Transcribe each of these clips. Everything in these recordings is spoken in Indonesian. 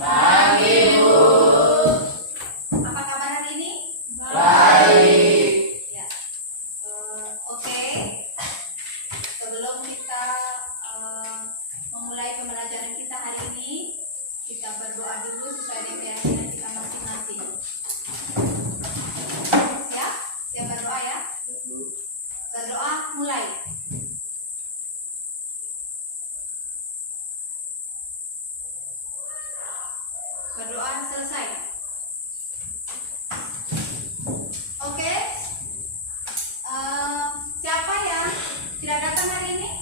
Pagi, Bu. Apa kabar hari ini? Baik. Ya. Oke. Sebelum kita memulai pembelajaran kita hari ini, kita berdoa dulu sesuai dengan keyakinan kita masing-masing. Siap? Siap berdoa ya? Berdoa mulai. Berdoa selesai. Oke. Siapa yang tidak datang hari ini?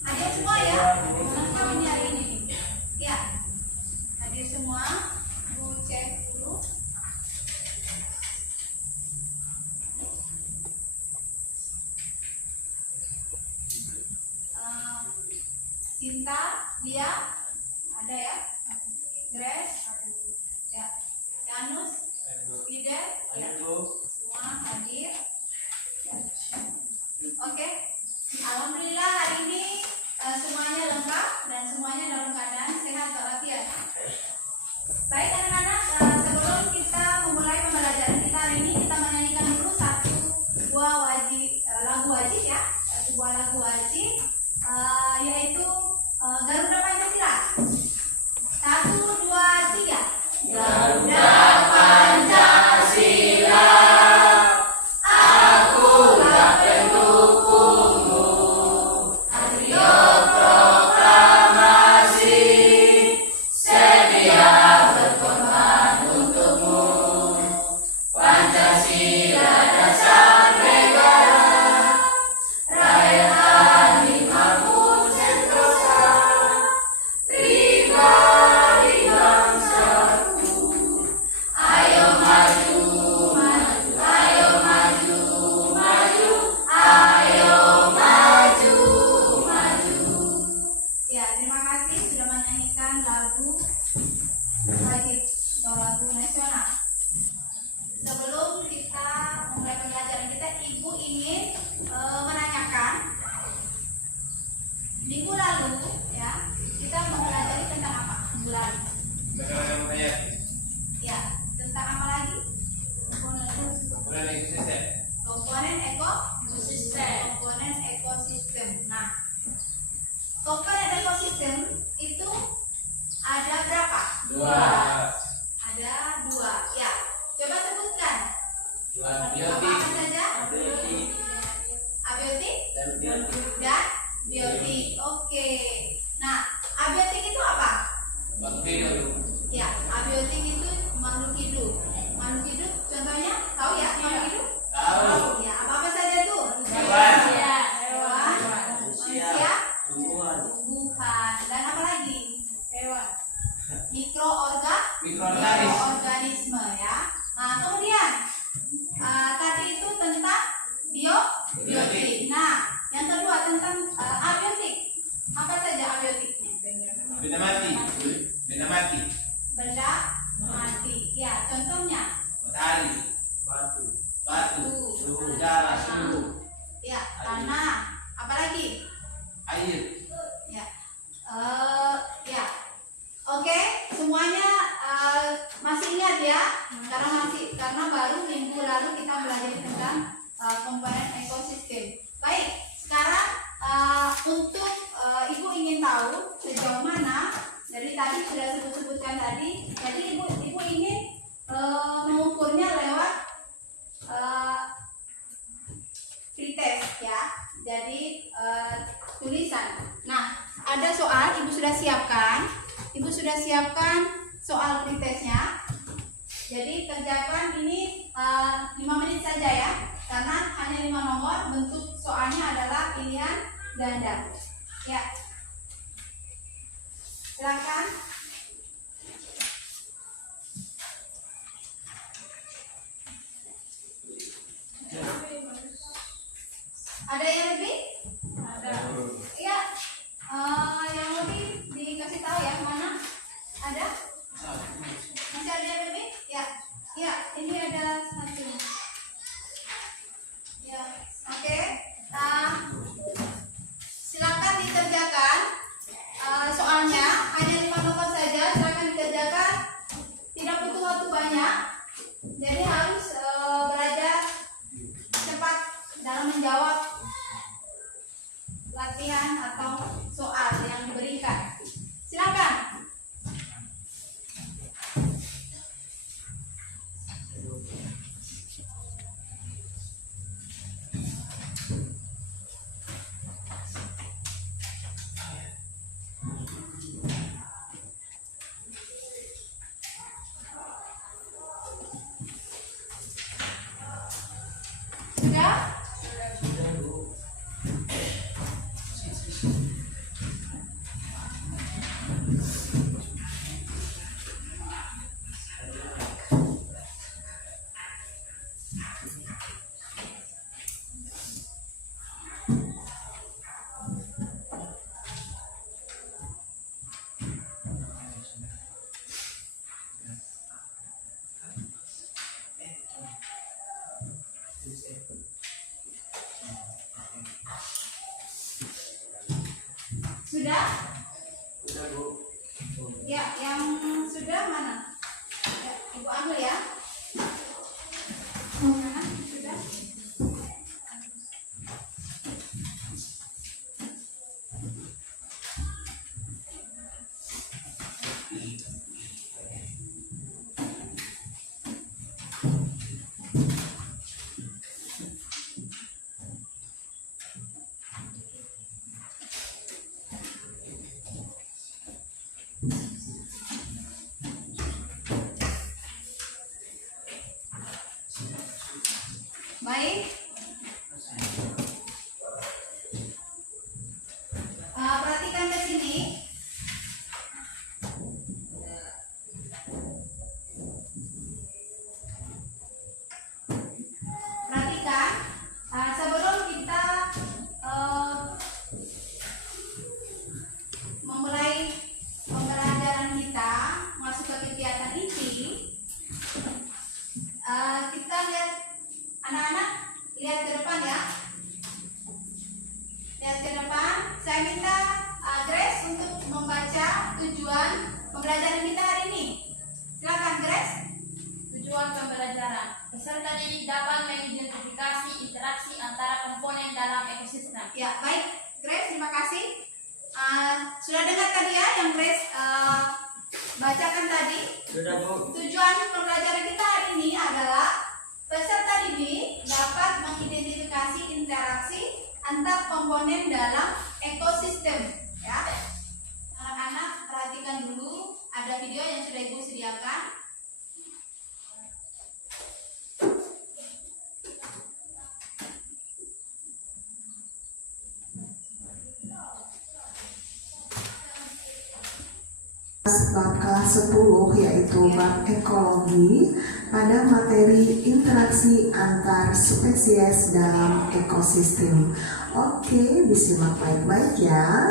Hadir semua ya? Lengkap ini hari ini. Ya. Hadir semua. Bu cek dulu. Sinta, Lia, ada ya? Grace, ya. Janus, Fidel, ya. Semua hadir. Ya. Oke. Alhamdulillah hari ini semuanya lengkap dan semuanya dalam keadaan sehat walafiat. Baik anak-anak, sebelum kita memulai pembelajaran kita hari ini, kita menyanyikan dulu satu buah lagu wajib ya, satu buah lagu wajib, yaitu Garuda Pancasila. 1, 2, 3. Garuda Pancasila, akulah pendukungmu. Ayo proklamasi, sedia berkorban untukmu. Pancasila dasar negara, rakyat adil makmur sentosa, pribadi bangsaku. Ayo maju, maju, ayo maju, maju, ayo maju, maju. Ya, terima kasih sudah menyanyikan lagu wajib atau lagu nasional. Sebelum kita memulai pembelajaran kita, Ibu ingin menanyakan, minggu lalu ya kita mempelajari tentang apa? Minggu lalu. Ya, tentang apa lagi? Komponen ekosistem. Nah, komponen ekosistem itu ada berapa? 2. Ada 2. Ya, coba sebutkan. Biotik, Apa saja? abiotik, Abiotik dan biotik. dan biotik. Oke. Nah, abiotik itu apa? Bakteri. Ya, abiotik itu makhluk hidup. Makhluk hidup contohnya tahu ya makhluk hidup? Tahu. Ya, apa saja tuh? Hewan. Hewan, manusia, Tumbuhan. tumbuhan, dan apa lagi? Hewan. Mikroorganisme. Mikroorganisme ya. Nah, kemudian tadi itu tentang biotik. Nah, yang kedua tentang abiotik. Apa saja abiotiknya? Benda mati. Benda mati. Benda mati. Ya, contohnya Matahari. Batu. Udara. Suhu. ya tanah. Apa lagi? Air. Ya. Ya. Oke, semuanya masih ingat ya? Karena baru minggu lalu kita belajar tentang komponen ekosistem. Baik, sekarang untuk Ibu ingin tahu sejauh mana dari tadi sudah sebutkan tadi. Jadi Ibu ingin mengukurnya lewat pretest ya. Jadi tulisan. Nah, ada soal Ibu sudah siapkan. Ibu sudah siapkan soal pretestnya. Jadi kerjakan ini 5 menit saja ya. Karena hanya 5 nomor. Bentuk soalnya adalah pilihan ganda. Ya. Silakan. Ada yang lebih? Ada. Iya. Yang lebih dikasih tahu ya mana? Ada? Masih ada yang lebih? Ya. Ya, ini ada satu. Ya, oke. Silakan dikerjakan soalnya hanya 5 nomor Sudah? Sudah? Sudah, Bu. Ya, yang sudah mana? Ya, Ibu ambil ya. Mana? Sudah? Baik. Perhatikan ke sini. Perhatikan, sebelum kita memulai pembelajaran kita masuk ke kegiatan inti, kita lihat anak-anak, lihat ke depan ya. Lihat ke depan. Saya minta Grace untuk membaca tujuan pembelajaran kita hari ini. Silakan Grace. Tujuan pembelajaran. Peserta didik dapat mengidentifikasi interaksi antara komponen dalam ekosistem. Ya, baik Grace, terima kasih. Sudah dengar tadi ya yang Grace bacakan tadi? Sudah, Bu. Tujuan pembelajaran kita hari ini adalah peserta didik dapat mengidentifikasi interaksi antar komponen dalam ekosistem. Ya, anak-anak perhatikan dulu, ada video yang sudah Ibu sediakan. Bab kelas 10 yaitu bab ekologi pada materi interaksi antar spesies dalam ekosistem. Oke, disimak baik-baik ya.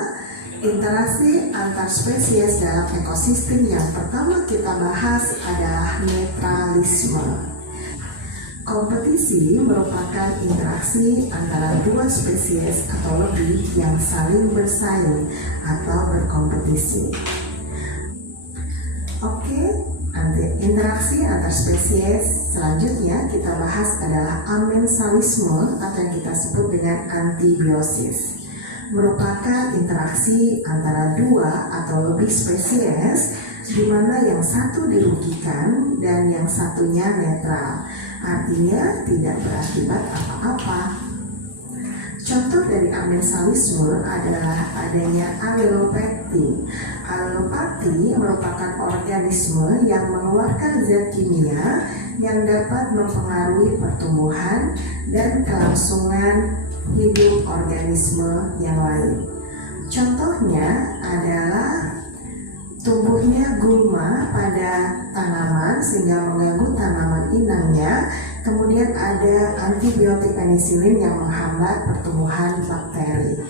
Interaksi antar spesies dalam ekosistem yang pertama kita bahas adalah netralisme. Kompetisi merupakan interaksi antara dua spesies atau lebih yang saling bersaing atau berkompetisi. Oke, interaksi antar spesies selanjutnya kita bahas adalah amensalisme atau yang kita sebut dengan antibiosis. Merupakan interaksi antara dua atau lebih spesies di mana yang satu dirugikan dan yang satunya netral, artinya tidak berakibat apa-apa. Contoh dari amensalisme adalah adanya allelopati. Allelopati merupakan organisme yang mengeluarkan zat kimia yang dapat mempengaruhi pertumbuhan dan kelangsungan hidup organisme yang lain. Contohnya adalah tumbuhnya gulma pada tanaman sehingga mengganggu tanaman inangnya. Kemudian ada antibiotik penisilin yang menghambat pertumbuhan bakteri.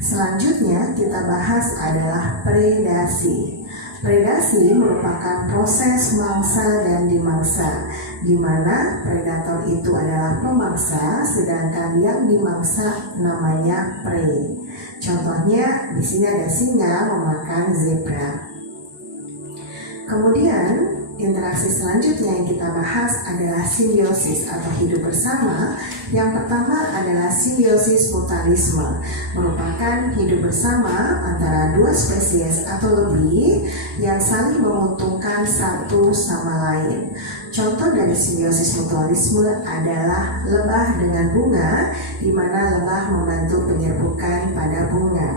Selanjutnya kita bahas adalah predasi. Predasi merupakan proses mangsa dan dimangsa, di mana predator itu adalah pemangsa, sedangkan yang dimangsa namanya prey. Contohnya di sini ada singa memakan zebra. Kemudian interaksi selanjutnya yang kita bahas adalah simbiosis atau hidup bersama. Yang pertama adalah simbiosis mutualisme, merupakan hidup bersama antara dua spesies atau lebih yang saling menguntungkan satu sama lain. Contoh dari simbiosis mutualisme adalah lebah dengan bunga, di mana lebah membantu penyerbukan pada bunga.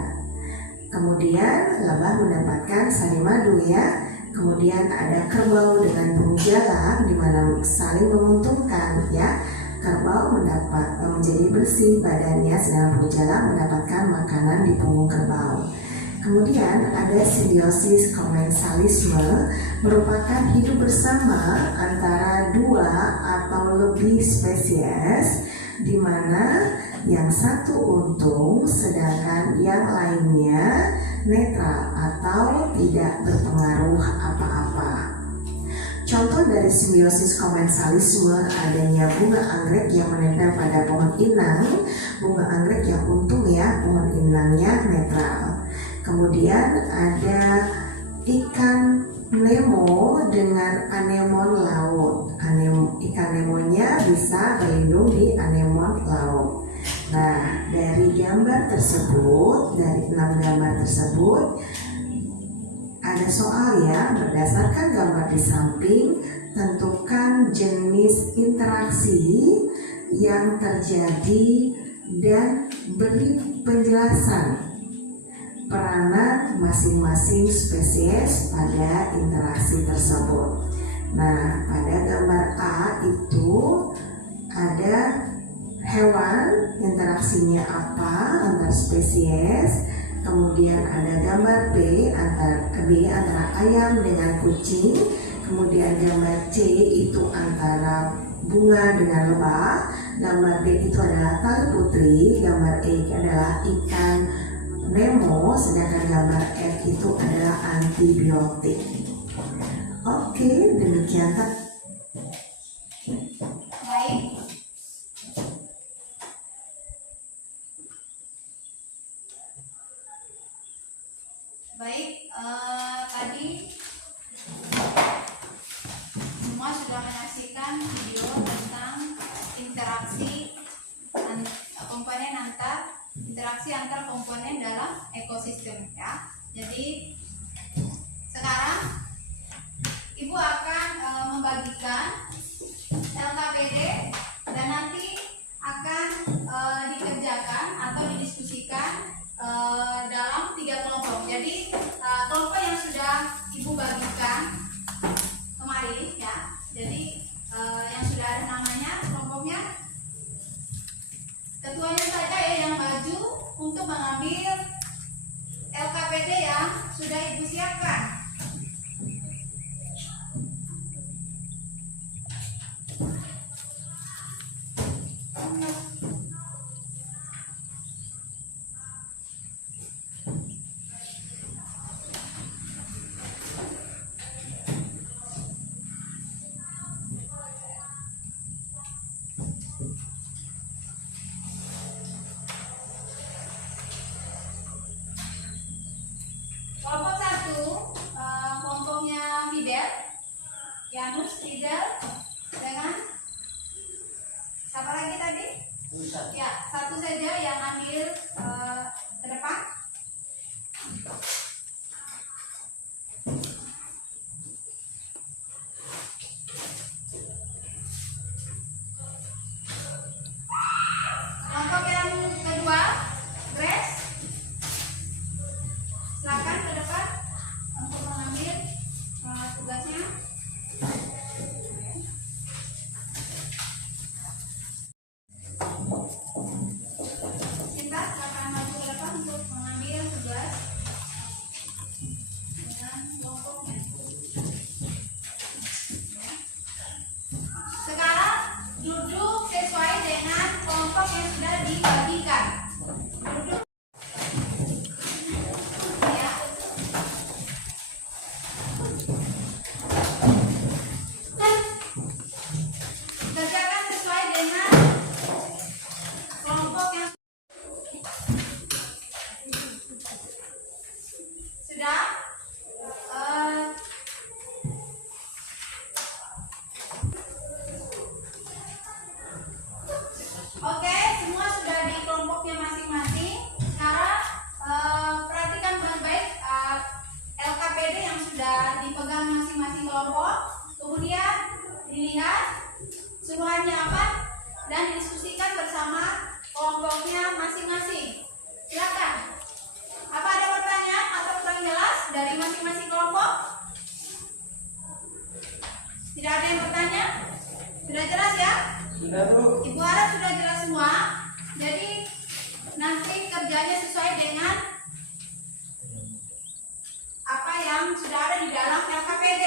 Kemudian lebah mendapatkan sari madu ya. Kemudian ada kerbau dengan burung jalak di mana saling menguntungkan ya. kerbau menjadi bersih badannya sedang berjalan mendapatkan makanan di punggung kerbau. Kemudian ada simbiosis komensalisme, merupakan hidup bersama antara dua atau lebih spesies, di mana yang satu untung sedangkan yang lainnya netral atau tidak berpengaruh apa-apa. Contoh dari simbiosis komensalisme adanya bunga anggrek yang menempel pada pohon inang, bunga anggrek yang untung ya, pohon inangnya netral. Kemudian ada ikan Nemo dengan anemon laut. Ikan Nemonya bisa berlindung di anemon laut. Nah, dari gambar tersebut, dari 6 gambar tersebut, ada soal ya, berdasarkan gambar di samping, tentukan jenis interaksi yang terjadi dan beri penjelasan peranan masing-masing spesies pada interaksi tersebut. Nah, pada gambar A itu ada hewan, interaksinya apa antar spesies. Kemudian ada gambar B antara ayam dengan kucing. Kemudian gambar C itu antara bunga dengan lebah. Gambar D itu adalah tali putri. Gambar E adalah ikan Nemo, sedangkan gambar F itu adalah antibiotik. Oke, demikian. Baik. Baik, tadi semua sudah menyaksikan video tentang interaksi antar komponen dalam ekosistem ya. Jadi sekarang Ibu akan membagikan LKPD dan nanti akan dikerjakan atau didiskusikan dalam 3 kelompok. Jadi kelompok yang sudah Ibu bagikan kemarin ya. Jadi yang sudah ada namanya kelompoknya, ketuanya saja ya yang maju untuk mengambil LKPD yang sudah Ibu siapkan. Kelompok 1, kelompoknya Fidel, Yanus, Fidel, dengan siapa lagi tadi? Ya, satu saja yang ambil ke depan. Kelompok yang kedua, Grace. Silakan ke depan untuk mengambil tugasnya. Cinta, silakan maju ke depan untuk mengambil tugas dengan kelompoknya. Sekarang duduk sesuai dengan kelompok yang sudah dibagikan. Duduk. Kerjakan sesuai dengan kelompok yang sudah. Oke, semua sudah di kelompoknya masing-masing. Sekarang perhatikan baik-baik LKPD yang sudah dipegang masing-masing kelompok. Kemudian dilihat suruhannya apa dan didiskusikan bersama kelompoknya masing-masing. Silakan. Apa ada pertanyaan atau kurang jelas dari masing-masing kelompok? Tidak ada yang bertanya? Sudah jelas ya? Sudah, Bu. Ibu harap sudah jelas semua. Jadi nanti kerjanya sesuai dengan apa yang sudah ada di dalam LKPD.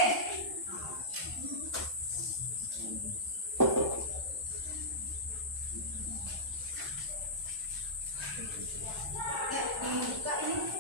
Dibuka ini.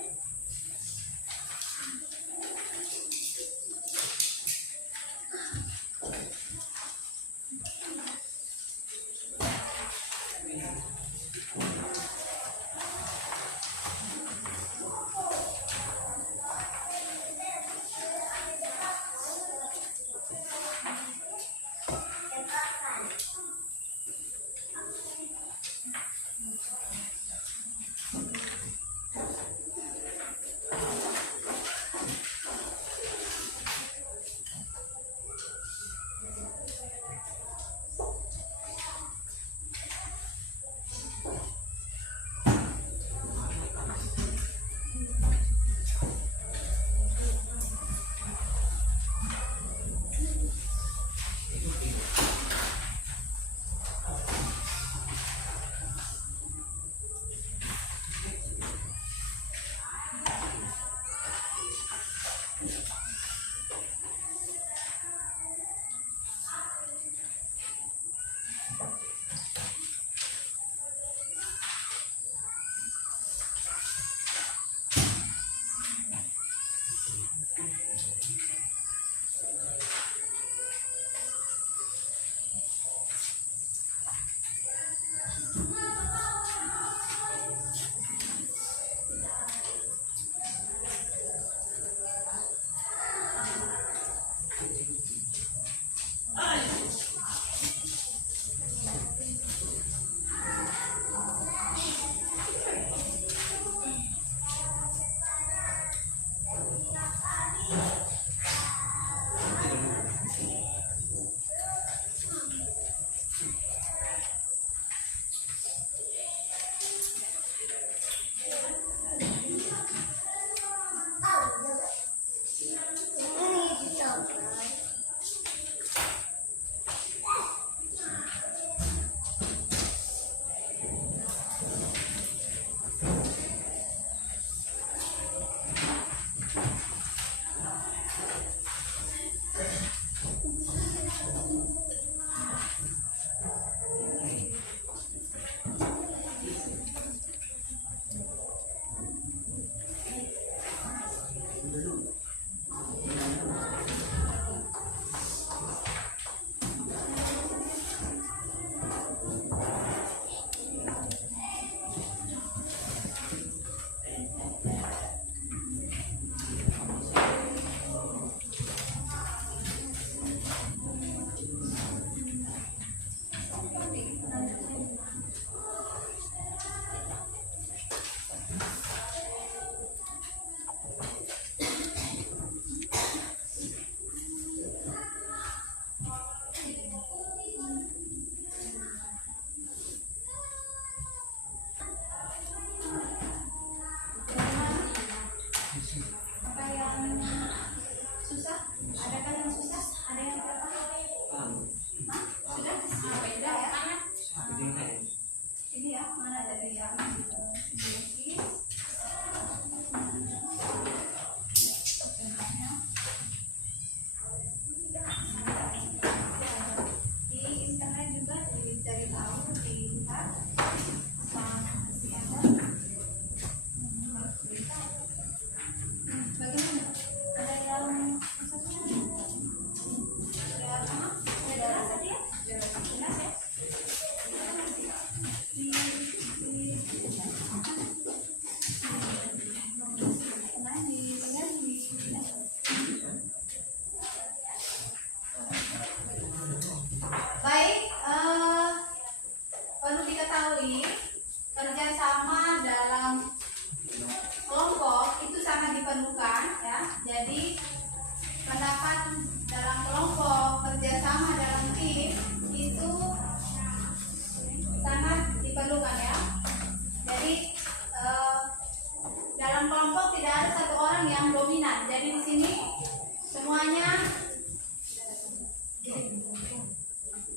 semuanya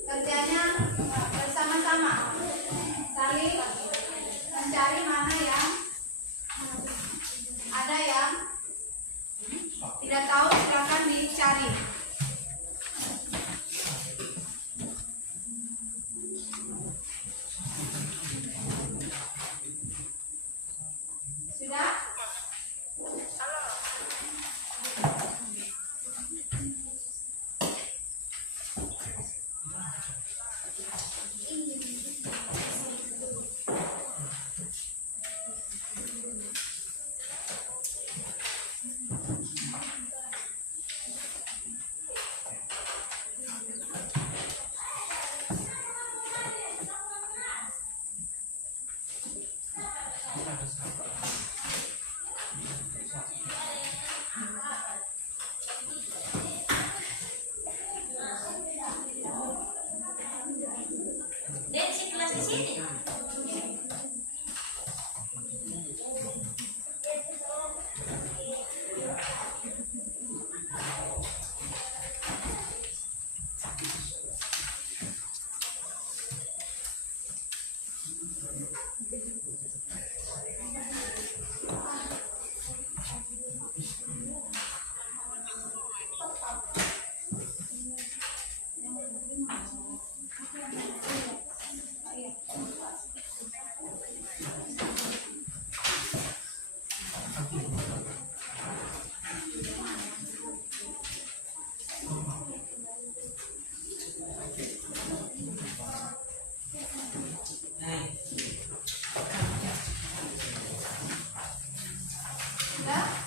kerjanya Tidak tahu silakan dicari. Sudah? Densi kelas di sini. Sudah?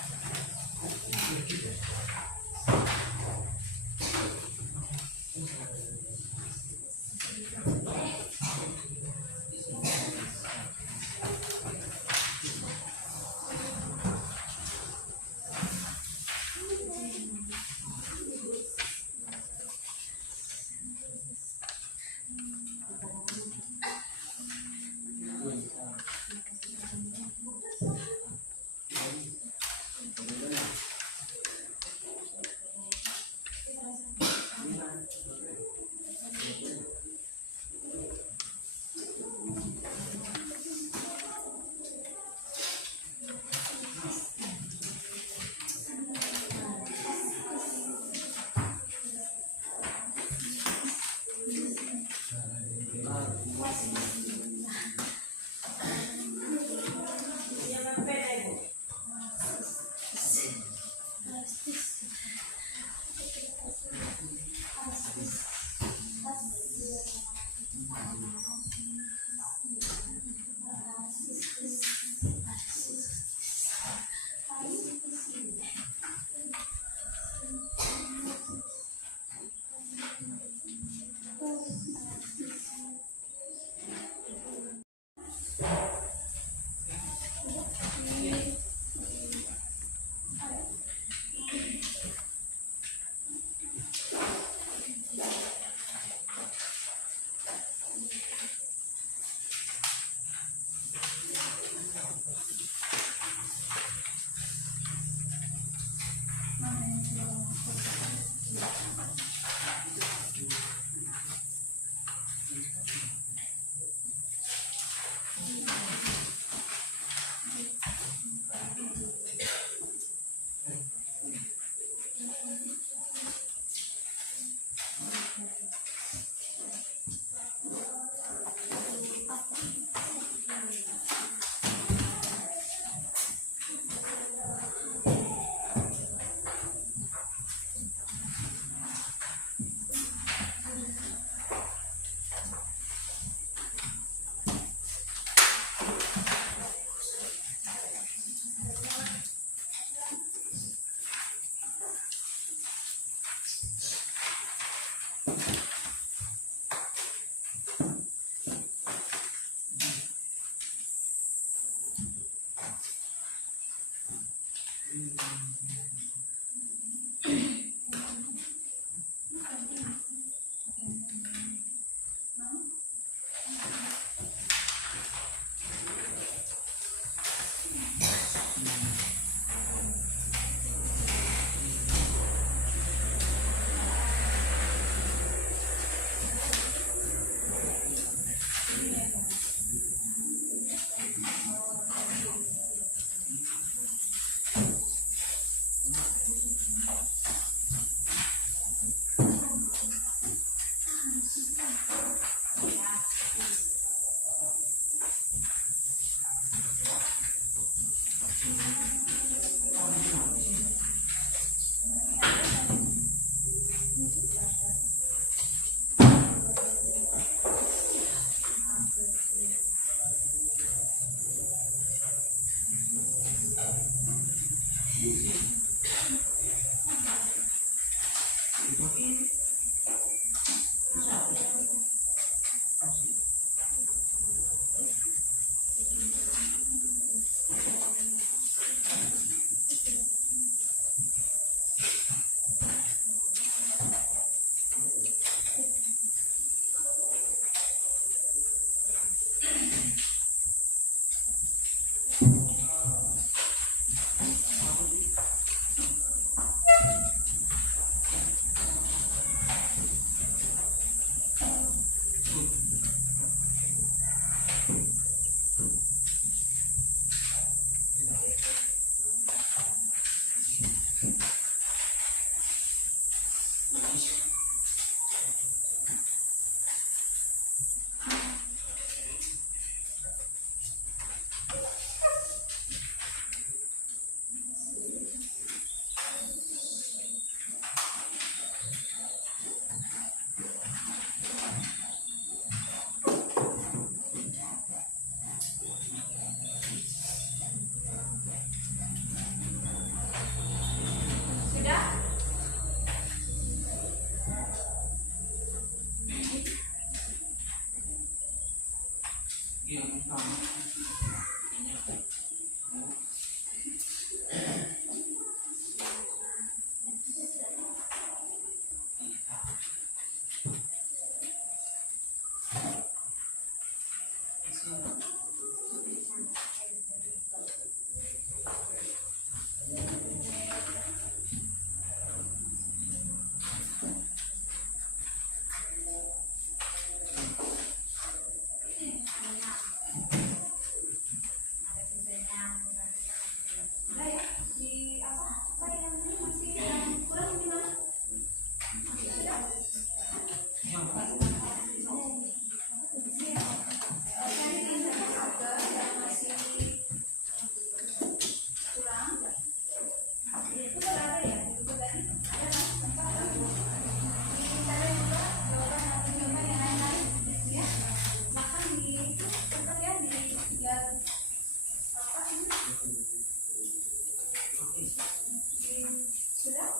Sudah?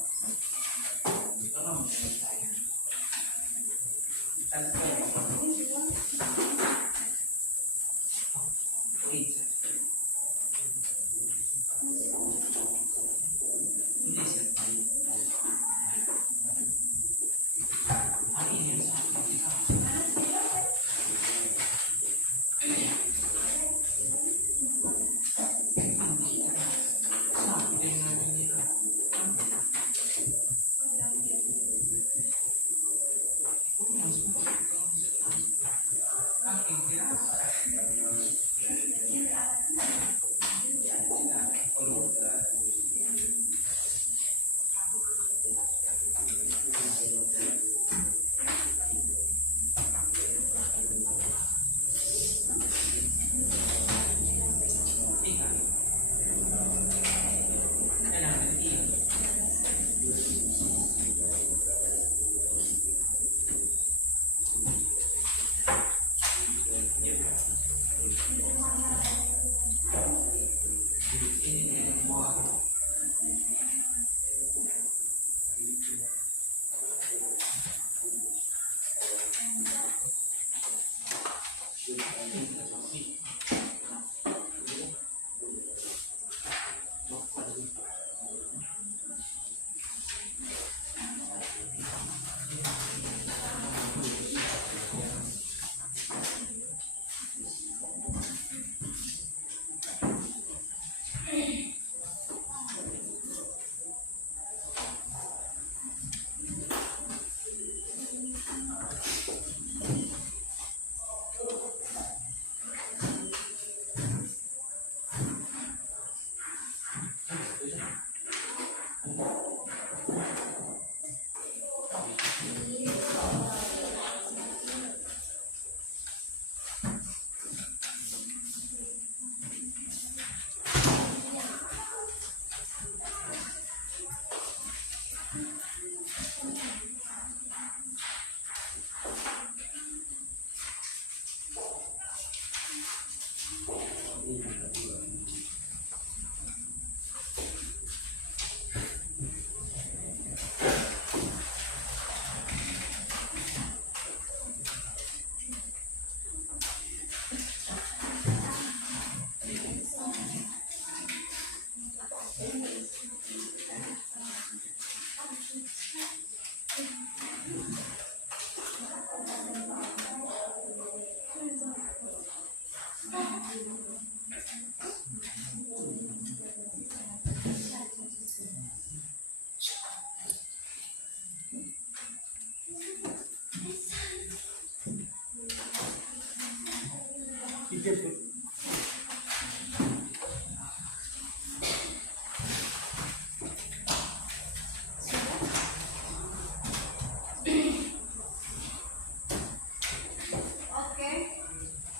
Oke,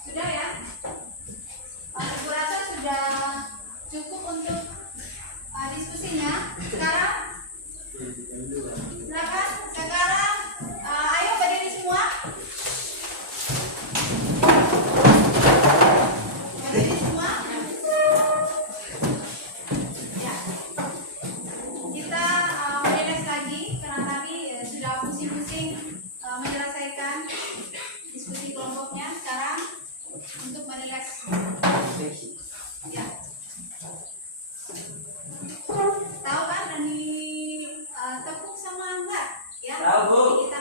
sudah ya. Aku rasa sudah cukup untuk diskusinya. Sekarang, silakan. Sekarang, ayo berdiri semua. Berdiri semua. Ya. Kita merelax lagi karena tadi sudah pusing-pusing menyelesaikan diskusi kelompoknya. Sekarang untuk merelax. Ya. Tahu kan Rani tepuk sama enggak? Ya. Tahu, Bu. Jadi kita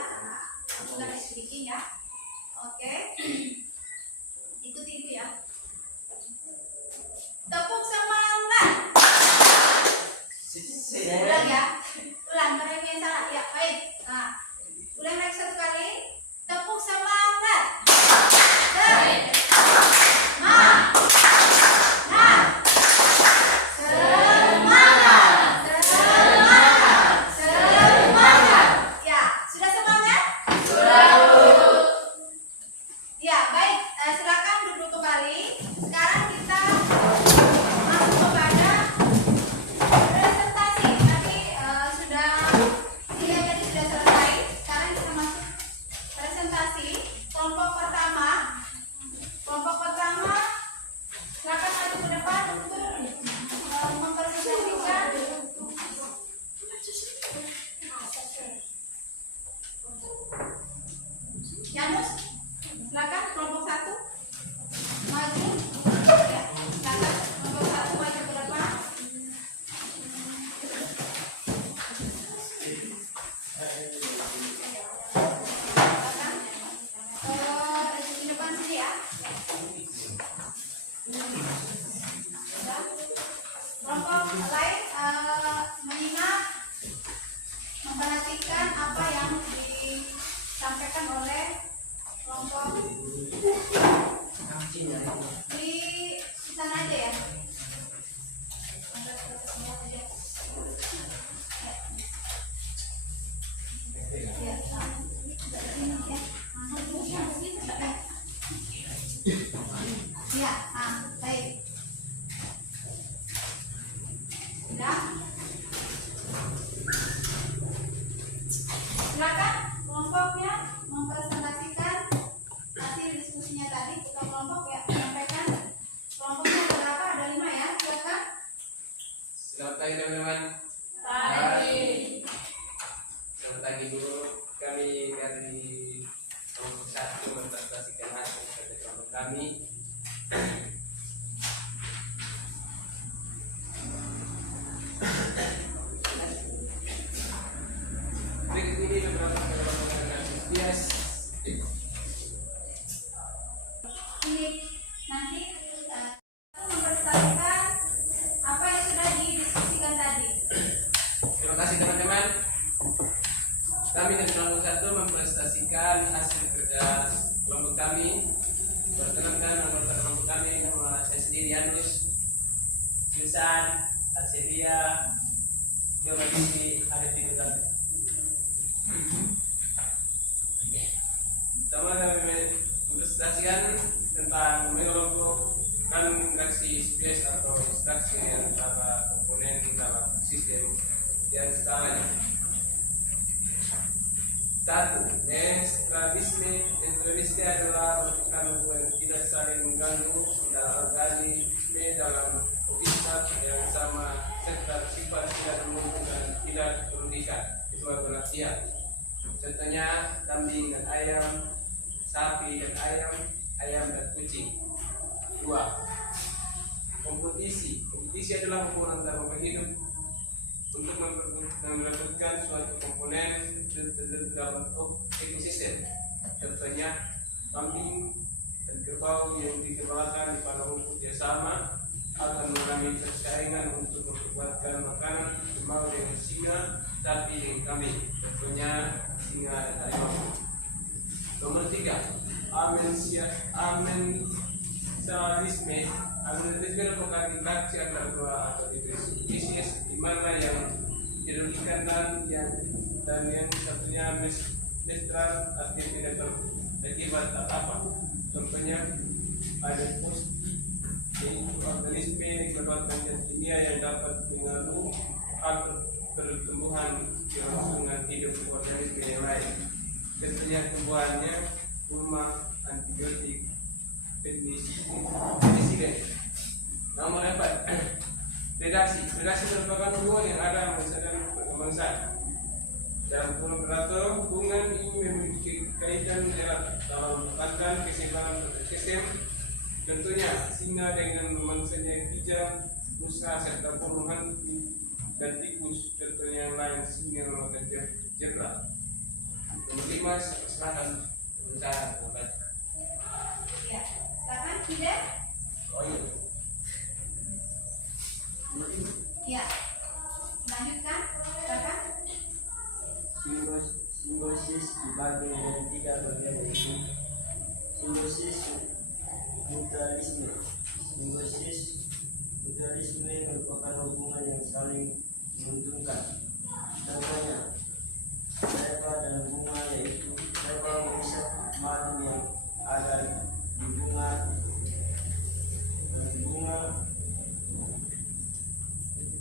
mulai sedikit ya. Oke. Ikuti Ibu ya. Tepuk sama enggak? Ulang ya. Ulang karena ini yang salah. Ya, baik. Nah, ulang lagi satu kali. Tepuk semangat. Semangat. Semangat. Semangat. Ya, sudah semangat? Sudah. Ya, baik. Silakan duduk kembali. Sekarang kita masuk kepada presentasi. Tadi sudah tadi sudah selesai. Sekarang kita masuk presentasi kelompok pertama. Kelompok pertama, silakan maju ke depan untuk mempresentasikan. Janus, silakan kelompok satu maju. Ya, silakan kelompok satu maju ke depan. Di depan sini ya. Kelompok lain menyimak, memperhatikan apa yang disampaikan oleh kelompok di sana aja ya. Ya, baik. Sudah. Silakan kelompoknya mempresentasikan hasil diskusinya tadi. Kita kelompok ya menyampaikan. Kelompoknya berapa? Ada 5 ya. Silakan. Selamat pagi teman-teman. Selamat pagi dulu. Kami dari kelompok 1 mempresentasikan hasil kerja kelompok kami. Berikut ini beberapa kelompok analisis. Ini nanti mempresentasikan apa yang sudah didiskusikan tadi. Terima kasih teman-teman. Kami dari kelompok 1 mempresentasikan hasil kerja kelompok kami. Perkenalkan anggota kelompok kami, nama saya sendiri Janus, Susan, Arcelia, yang lagi ada di kita. Sama kami presentasikan tentang mengelompokkan interaksi space atau interaksi antara komponen dalam sistem dan skalanya. 1. Ekstremisme adalah merupakan hubungan tidak saling mengganggu dalam organisme dalam habitat yang sama serta sifat tidak menguntungkan, tidak merugikan sesuai pengertian. Contohnya kambing dan ayam, sapi dan ayam dan kucing. 2. Kompetisi adalah hubungan antar makhluk hidup untuk merebutkan suatu komponen tertentu dalam ekosistem. Contohnya kambing dan kerbau yang dikembangkan di padang rumput yang sama akan mengalami persaingan untuk membuatkan makanan kerbau dengan singa, sapi dengan kambing. Contohnya singa dan harimau. Nomor 3. Amensalisme merupakan interaksi antara dua atau spesies di mana yang dirugikan dan yang satunya netral artinya tidak terlibat apa-apa. Contohnya ada organisme mengeluarkan zat kimia yang dapat mengganggu hal pertumbuhan kelangsungan hidup organisme yang lain. Contohnya tumbuhannya kurma, antibiotik, pestisida. Nomor 4. Redaksi merupakan hubungan yang ada berdasarkan perkembangan. Dalam kurun hubungan ini memiliki kaitan erat dalam menekan keseimbangan ekosistem. Contohnya singa dengan mangsanya kijang, rusa serta burung hantu dan tikus. Contohnya yang lain singa dan zebra. Nomor 5. Silakan berusaha. Ya, silakan tidak. Oh iya. Ya, lanjutkan, silakan. Simbiosis dibagi menjadi 3 bagian, yaitu simbiosis mutualisme. Simbiosis mutualisme merupakan hubungan yang saling menguntungkan. Contohnya leba dan bunga, yaitu leba menghisap madu yang ada di bunga dan bunga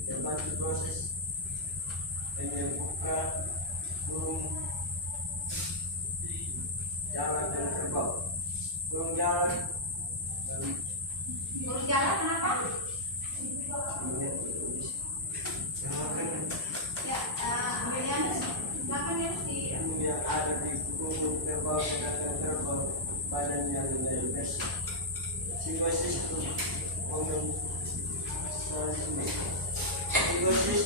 terbantu proses penyembuhkan burung jalan dan kerbau. Burung jalan kenapa? Ya, Amelian, silakan ya yang ada di burung kerbau dan kerbau badannya lebar. Simbiosis Simbiosis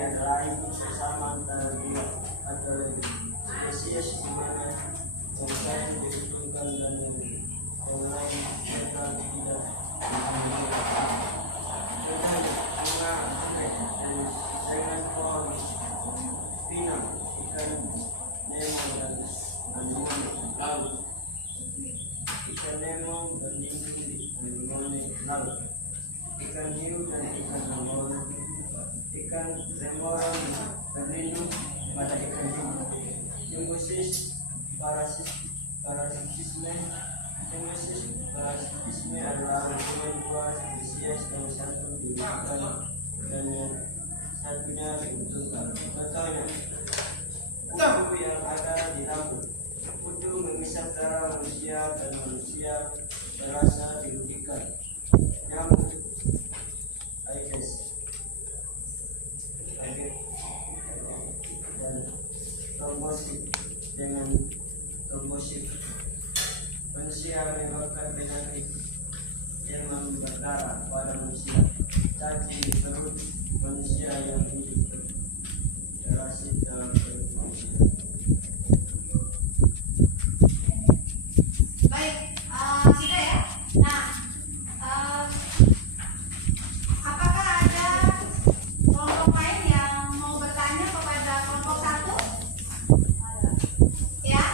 adalah hidup bersama antara dua atau lebih spesies di mana yang lain diuntungkan dan yang lain mereka tidak diuntungkan. Contohnya bunga anggrek dan dengan pohon pinang, ikan nemo dan anemone laut. Ikan nemo dan anemone laut. Ikan hiu dan ikan remora. Ikan remora berlindung pada ikan hiu. Simbiosis parasitisme adalah hubungan dua spesies yang satu diuntungkan dan yang satunya diuntungkan. Contohnya kutu yang ada di rambut. Kutu menghisap darah manusia dan manusia merasa dirugikan. Nyamuk Aedes dan trombosit dengan trombosit manusia menyebabkan penyakit demam berdarah pada manusia. Cacing di perut manusia yang hidup parasit dalam perut manusia. Baik, sudah ya. Nah, apakah ada kelompok lain yang mau bertanya kepada kelompok 1? Ya,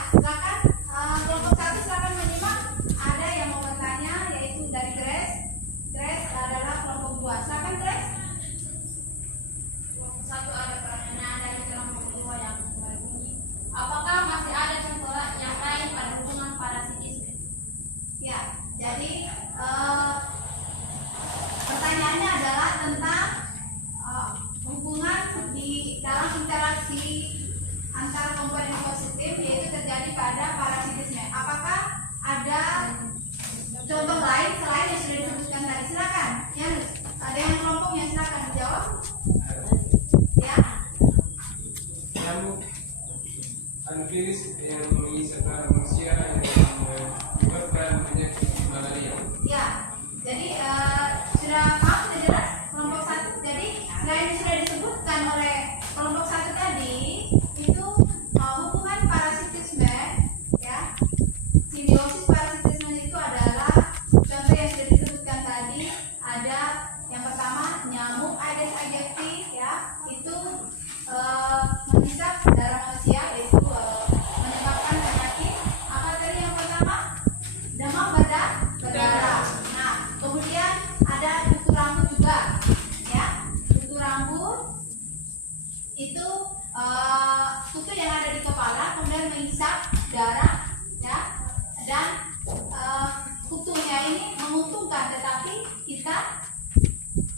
dalam interaksi antara komponen ekosistem yaitu terjadi pada parasitisme. Apakah ada contoh lain selain yang sudah disebutkan tadi? Silakan. Ya, ada yang kelompoknya, silakan dijawab. Ya. Nyamuk anfiris yang menghisap darah manusia yang menyebabkan penyakit malaria. Ya, jadi sudah maaf sudah jelas kelompok satu. Jadi selain yang sudah disebutkan oleh kelompok satu tadi itu hubungan parasitisme, ya, simbiosis parasitisme itu adalah contoh yang sudah disebutkan tadi. Ada yang pertama nyamuk Aedes aegypti, ya, itu menghisap darah manusia yaitu menyebabkan penyakit apa tadi yang pertama? Demam berdarah. Nah, kemudian ada kutu rambut juga, ya. Kutu rambut itu kutu yang ada di kepala kemudian menghisap darah, ya, dan kutunya ini menguntungkan tetapi kita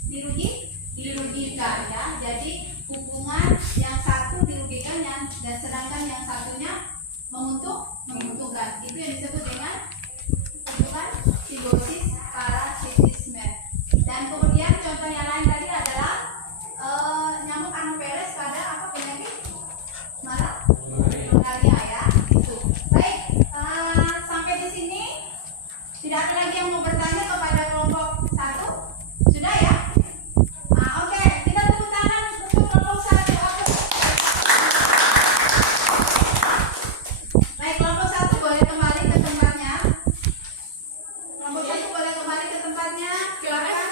dirugikan, ya. Jadi hubungan yang satu dirugikan dan sedangkan yang satunya menguntungkan. Itu yang disebut dengan hubungan simbiosis parasitisme. Dan kemudian contoh yang lain tadi adalah nyamuk Anopheles pada apa penyakit malaria, ya. Itu. Baik, sampai di sini tidak ada lagi yang mau bertanya kepada kelompok satu. Sudah, ya? Nah, oke, kita tepuk tangan untuk kelompok satu. Baik, kelompok satu boleh kembali ke tempatnya. Kelompok satu boleh kembali ke tempatnya. Silakan.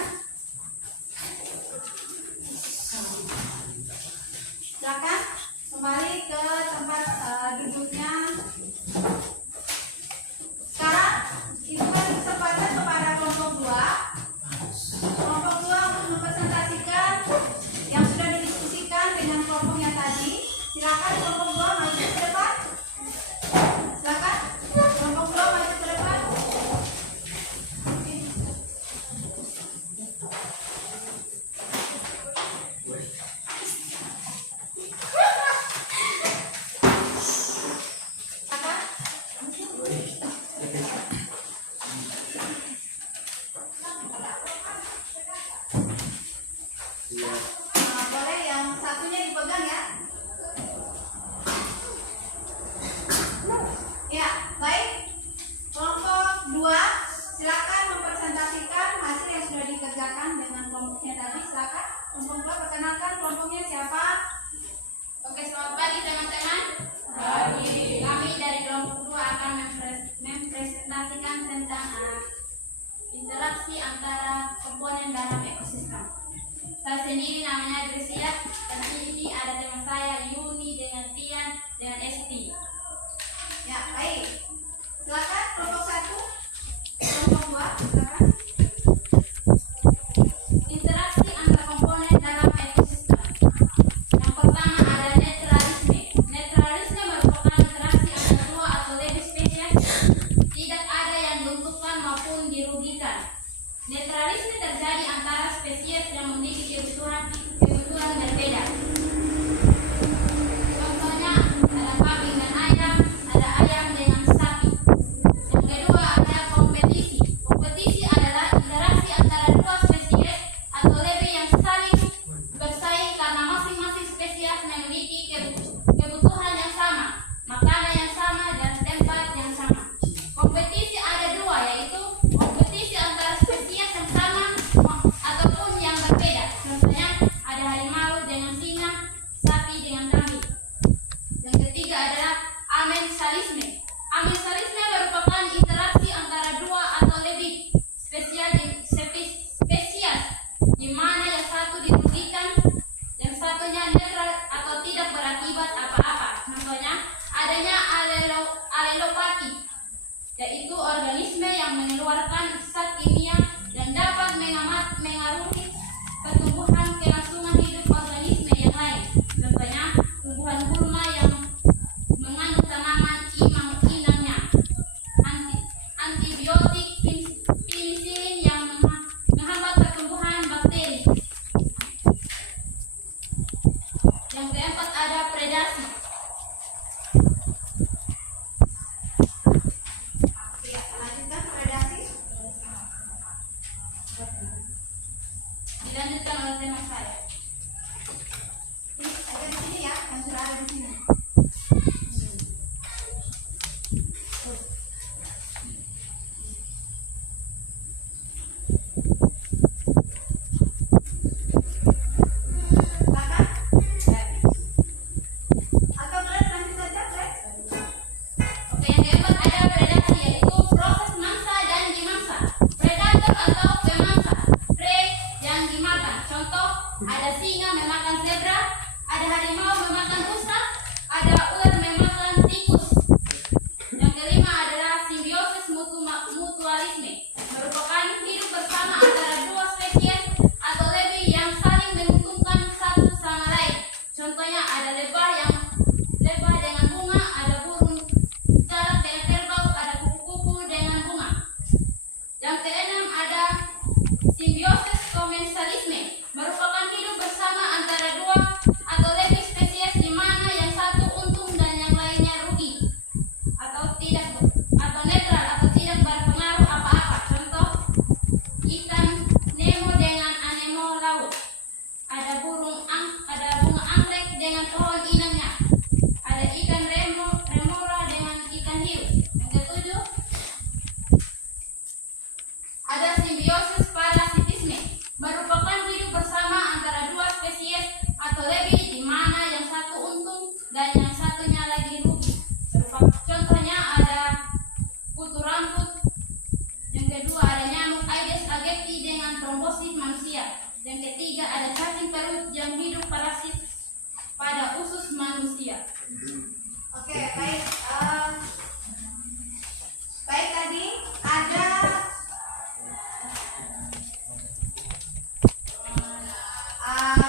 Silakan kembali ke tempat duduknya. Sekarang ibu beri kesempatan kepada kelompok dua. Kelompok dua untuk mempresentasikan yang sudah didiskusikan dengan kelompoknya tadi. Silakan kelompok dua maju ke depan. Silakan kelompok dua maju ke depan. Boleh yang satunya dipegang, ya. Ya, baik. Kelompok 2 silakan mempresentasikan hasil yang sudah dikerjakan dengan kelompoknya tadi. Silakan kelompok 2 perkenalkan kelompoknya siapa? Oke, selamat pagi teman-teman. Pagi. Kami dari kelompok 2 akan mempresentasikan tentang interaksi antara komponen dalam ekosistem. Saya sendiri namanya Grecia dan di sini ada teman saya Yuni dengan Tian dengan Esti. Ya, baik. Silakan kelompok 1. Kelompok 2 silakan. Interaksi antar komponen dalam ekosistem. Yang pertama ada netralisme. Netralisme merupakan interaksi antara dua atau lebih spesies. Tidak ada yang diuntungkan maupun dirugikan. Netralisme terjadi antara spesies yang memiliki kebutuhan berbeda. Yang keempat ada predasi. Ya, lanjutkan predasi. Dilanjutkan oleh teman saya. Ini ada di sini ya, yang sudah ada di sini. Silakan. Atau Grace nanti saja, Grace. Oke, yang keempat ada predasi, yaitu proses mangsa dan dimangsa. Predator atau pemangsa. Prey yang dimakan. Contoh, ada singa memakan zebra, ada harimau memakan rusa, ada ular memakan tikus. Yang kelima adalah simbiosis mutualisme, merupakan hidup bersama antara dua spesies atau lebih yang saling menguntungkan satu sama lain. Contohnya ada lebah dengan bunga, ada burung jalak dengan kerbau, ada kupu-kupu dengan bunga. Yang keenam ada simbiosis komensalisme, merupakan hidup bersama antara dua atau lebih spesies di mana yang satu untung dan yang lainnya rugi atau tidak atau netral atau tidak berpengaruh apa-apa. Contoh, ikan Nemo dengan anemo laut. Ada bunga anggrek dengan pohon inangnya. Ada ikan remora dengan ikan hiu. Yang ketujuh, ada simbiosis parasitisme, merupakan hidup bersama antara dua spesies atau lebih di mana yang satu untung dan yang satunya lagi rugi. Contohnya ada kutu rambut. Yang kedua ada nyamuk Aedes aegypti dengan trombosit manusia. Yang ketiga ada cacing perut yang hidup parasit pada usus manusia. Oke, baik. Baik, tadi ada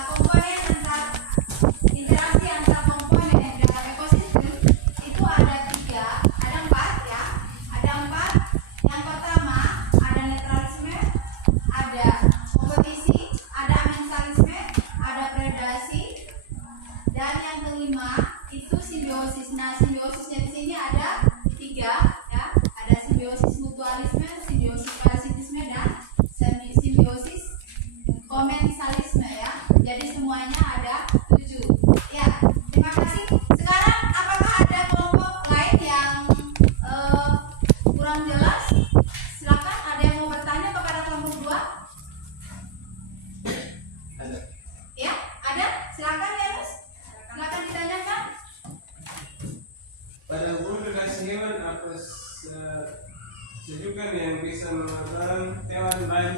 komponen interaksi antar komponen dalam ekosistem itu ada 3, ada 4 ya, ada 4. Yang pertama ada netralisme, ada kompetisi, ada amensalisme, ada predasi, dan yang kelima itu simbiosis. Nah, simbiosisnya di sini ada 3 ya, ada simbiosis mutualisme, simbiosis parasitisme, dan simbiosis komensalisme ya. Jadi semuanya ada 7. Ya, terima kasih. Sekarang apakah ada kelompok lain yang kurang jelas? Silakan, ada yang mau bertanya kepada kelompok 2? Ada. Ya, ada? Silakan ya, Mas. Silakan ditanyakan. Pada hubungan predasi hewan apa sejukan yang bisa memakan hewan lain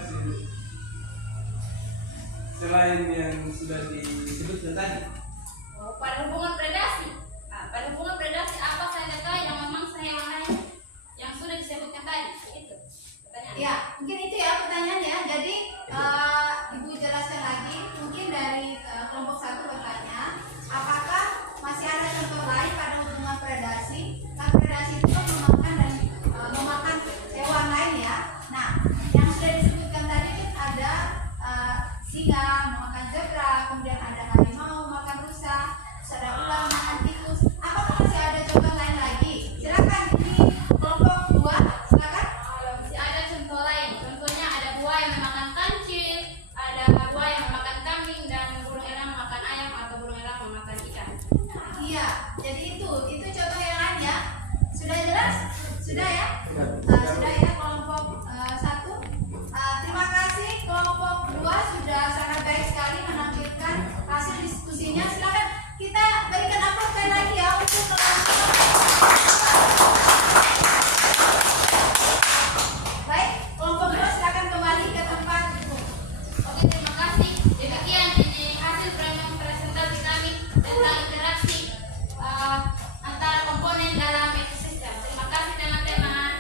selain yang sudah disebutkan tadi? Oh, pada hubungan predasi. Nah, pada hubungan predasi apa saja yang memangsa hewan lain yang sudah disebutkan tadi? Itu pertanyaan. Ya, mungkin itu ya pertanyaannya. Jadi Ibu jelaskan lagi. Mungkin dari kelompok 1 bertanya, apakah masih ada contoh lain pada hubungan predasi? Kan predasi itu kan memakan dan memakan hewan lain ya. Nah, yang sudah disebutkan tadi kan ada singa memakan zebra, kemudian ada harimau makan rusa, terus ada ular makan tikus. Apakah masih ada contoh lain lagi? Silakan di kelompok 2, silakan. Masih ada contoh lain. Contohnya ada buaya yang memakan kancil, ada buaya yang memakan kambing, dan burung elang memakan ayam atau burung elang memakan ikan. Iya, jadi itu contoh yang lain ya. Sudah jelas? Sudah ya? Sudah ya kelompok 1. Terima kasih kelompok 2 sudah sangat baik sekali menampilkan hasil diskusinya. Silakan kita berikan aplaus sekali lagi ya untuk kelompok. Baik, kelompok 2 silakan kembali ke tempat duduk. Oke, terima kasih. Demikian ini hasil presentasi kami tentang interaksi antara komponen dalam ekosistem. Terima kasih teman-teman.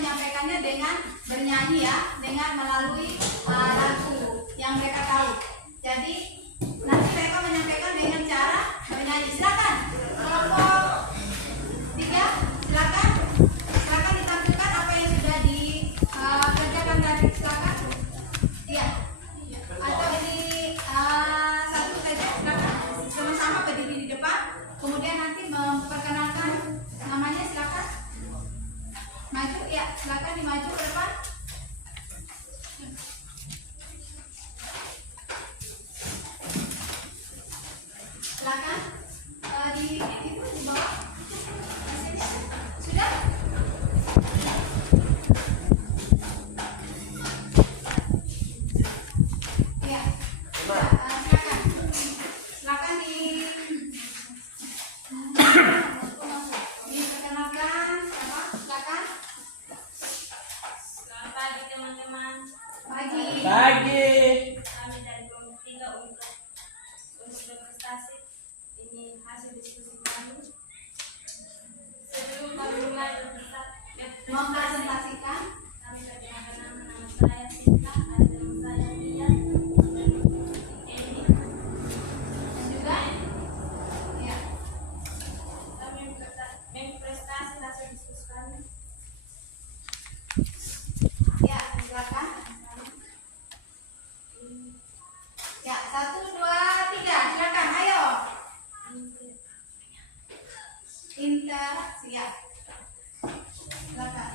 menyampaikannya dengan bernyanyi ya, dengan melalui lagu yang mereka tahu. Jadi nanti mereka menyampaikan dengan cara bernyanyi. Silakan kelompok 3, silakan ditampilkan apa yang sudah dikerjakan tadi. Silakan. Iya. Atau ini satu saja. Silakan sama-sama berdiri di depan. Kemudian nanti memperkenalkan namanya. Silakan maju ya, silakan dimaju ke depan. Silakan itu di bawah. Sudah? Ya. Silakan diperkenalkan apa? Silakan. Selamat pagi teman-teman. Pagi. Kami dari kelompok 3 untuk berprestasi. Ini hasil diskusi kami. Sebelum kami mulai Mempresentasikan. kami perkenalkan nama saya Sinta, ada teman saya Mia, dan Eni. Juga. Ya. Kami memprestasi hasil diskusi kami. Ya, silakan. Ya, 1, 2, 3, silakan, ayo. Interaksi ya. Silakan.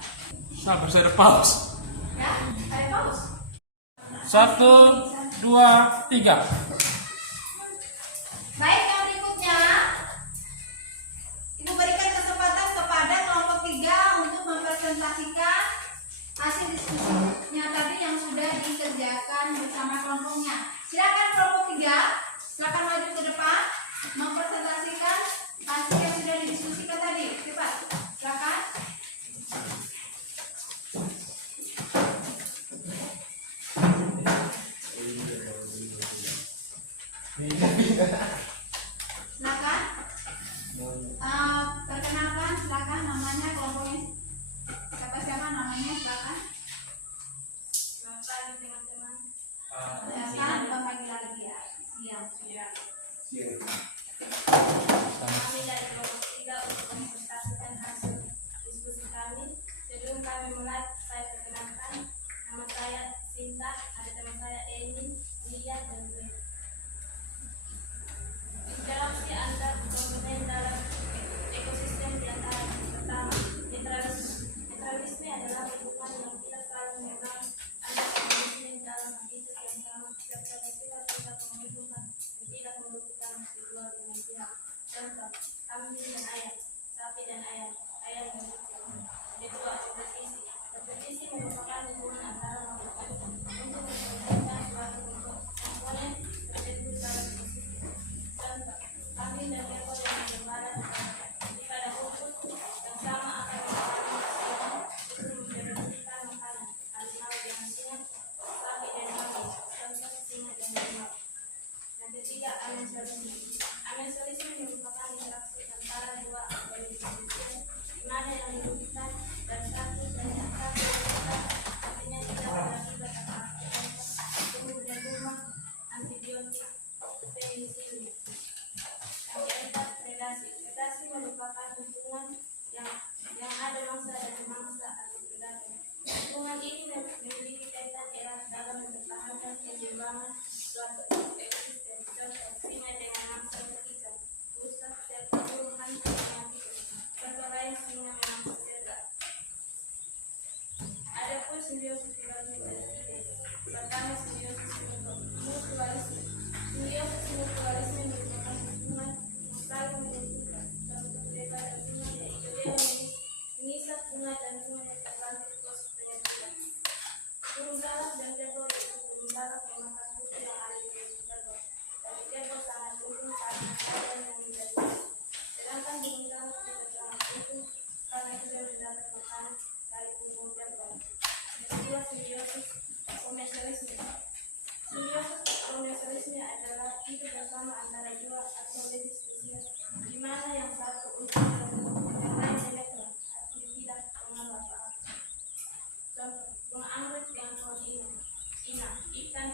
Sabar, saya ada pause. Ya, ada paus. 1, 2, 3. Baik, yang berikutnya Ibu berikan kesempatan kepada kelompok 3 untuk mempresentasikan hasil diskusinya tadi yang sudah dikerjakan bersama kelompoknya. Silakan kelompok 3, silakan maju ke depan mempresentasikan hasil yang sudah didiskusikan tadi. Cepat, silakan. Silakan. Perkenalkan, silakan namanya, kelompoknya siapa namanya, silakan. Selamat pagi teman-teman. Silakan pagi lagi ya, siang. Kami dari kelompok 3 untuk mempresentasikan hasil diskusi kami. Sebelum kami mulai, saya perkenalkan nama saya Sinta, ada teman saya Eni, Lia, dan Gwen. Interaksi antar komponen dalam ekosistem di antara pertama, netralisme adalah hubungan yang tidak saling menyerang antar komponen dalam habitat yang sama serta tidak menguntungkan dan tidak merugikan kedua belah pihak. Contoh, kambing dan ayam, sapi dan ayam dan kucing. Kedua, kompetisi. Kompetisi merupakan hubungan antara makhluk untuk memperolehkan suatu komponen tertentu dalam ekosistem. Contoh, kambing dan ekor yang berbadan jika ada rumput yang sama akan mengalami kesulitan untuk memproduksikan makanan. Harimau dengan singa, sapi dan kambing. Contoh, singa dan harimau. Yang ketiga, amensalisme merupakan interaksi antara dua organisme di mana yang dirugikan dan satu dari antara mereka artinya tidak berakibat apa-apa. Kemudian rumah, antibiotik, penicillin. Yang keempat, predasi. Predasi merupakan hubungan yang ada mangsa dan mangsa atau predator. Hubungan ini memiliki kaitan erat dalam mempertahankan keseimbangan suatu ekosistem. Contoh, singa dengan mangsa ketiga, rusa serta tumbuhan dengan tikus. Contoh lain, singa memangsa zebra. Adapun simbiosis mutualisme. Pertama, simbiosis mutualisme. Simbiosis mutualisme merupakan hubungan yang saling menguntungkan. Contoh bebas dan bunga yaitu dewa mengisap bunga dan bunga yang terbantu terus penyerbukan. Burung gagak dan kerbau yaitu burung gagak memakan buku yang ada di dalam kerbau. Dan kerbau sangat untung karena badan yang menjadi. Sedangkan burung gagak tidak sangat untung karena tidak mendapat makanan dari burung kerbau. Kedua, simbiosis komersialisme. Simbiosis komersialisme adalah hidup bersama antara dua atau lebih spesies, di mana yang satu untung dan yang lain netral, artinya tidak mengalami apa-apa. bunga anggrek yang pohon inang, ikan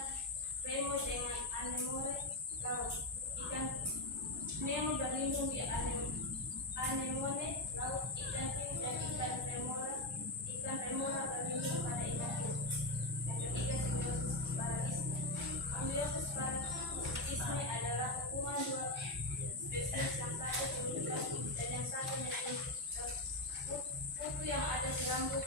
remo dengan anemone laut, ikan nemo berlindung di anemone laut, ikan hiu dan ikan remora berlindung pada ikan hiu. Yang ketiga, simbiosis parasitisme. Simbiosis parasitisme adalah hubungan dua spesies yang satu meninggal dan yang satu menjadi kutu yang ada di rambut.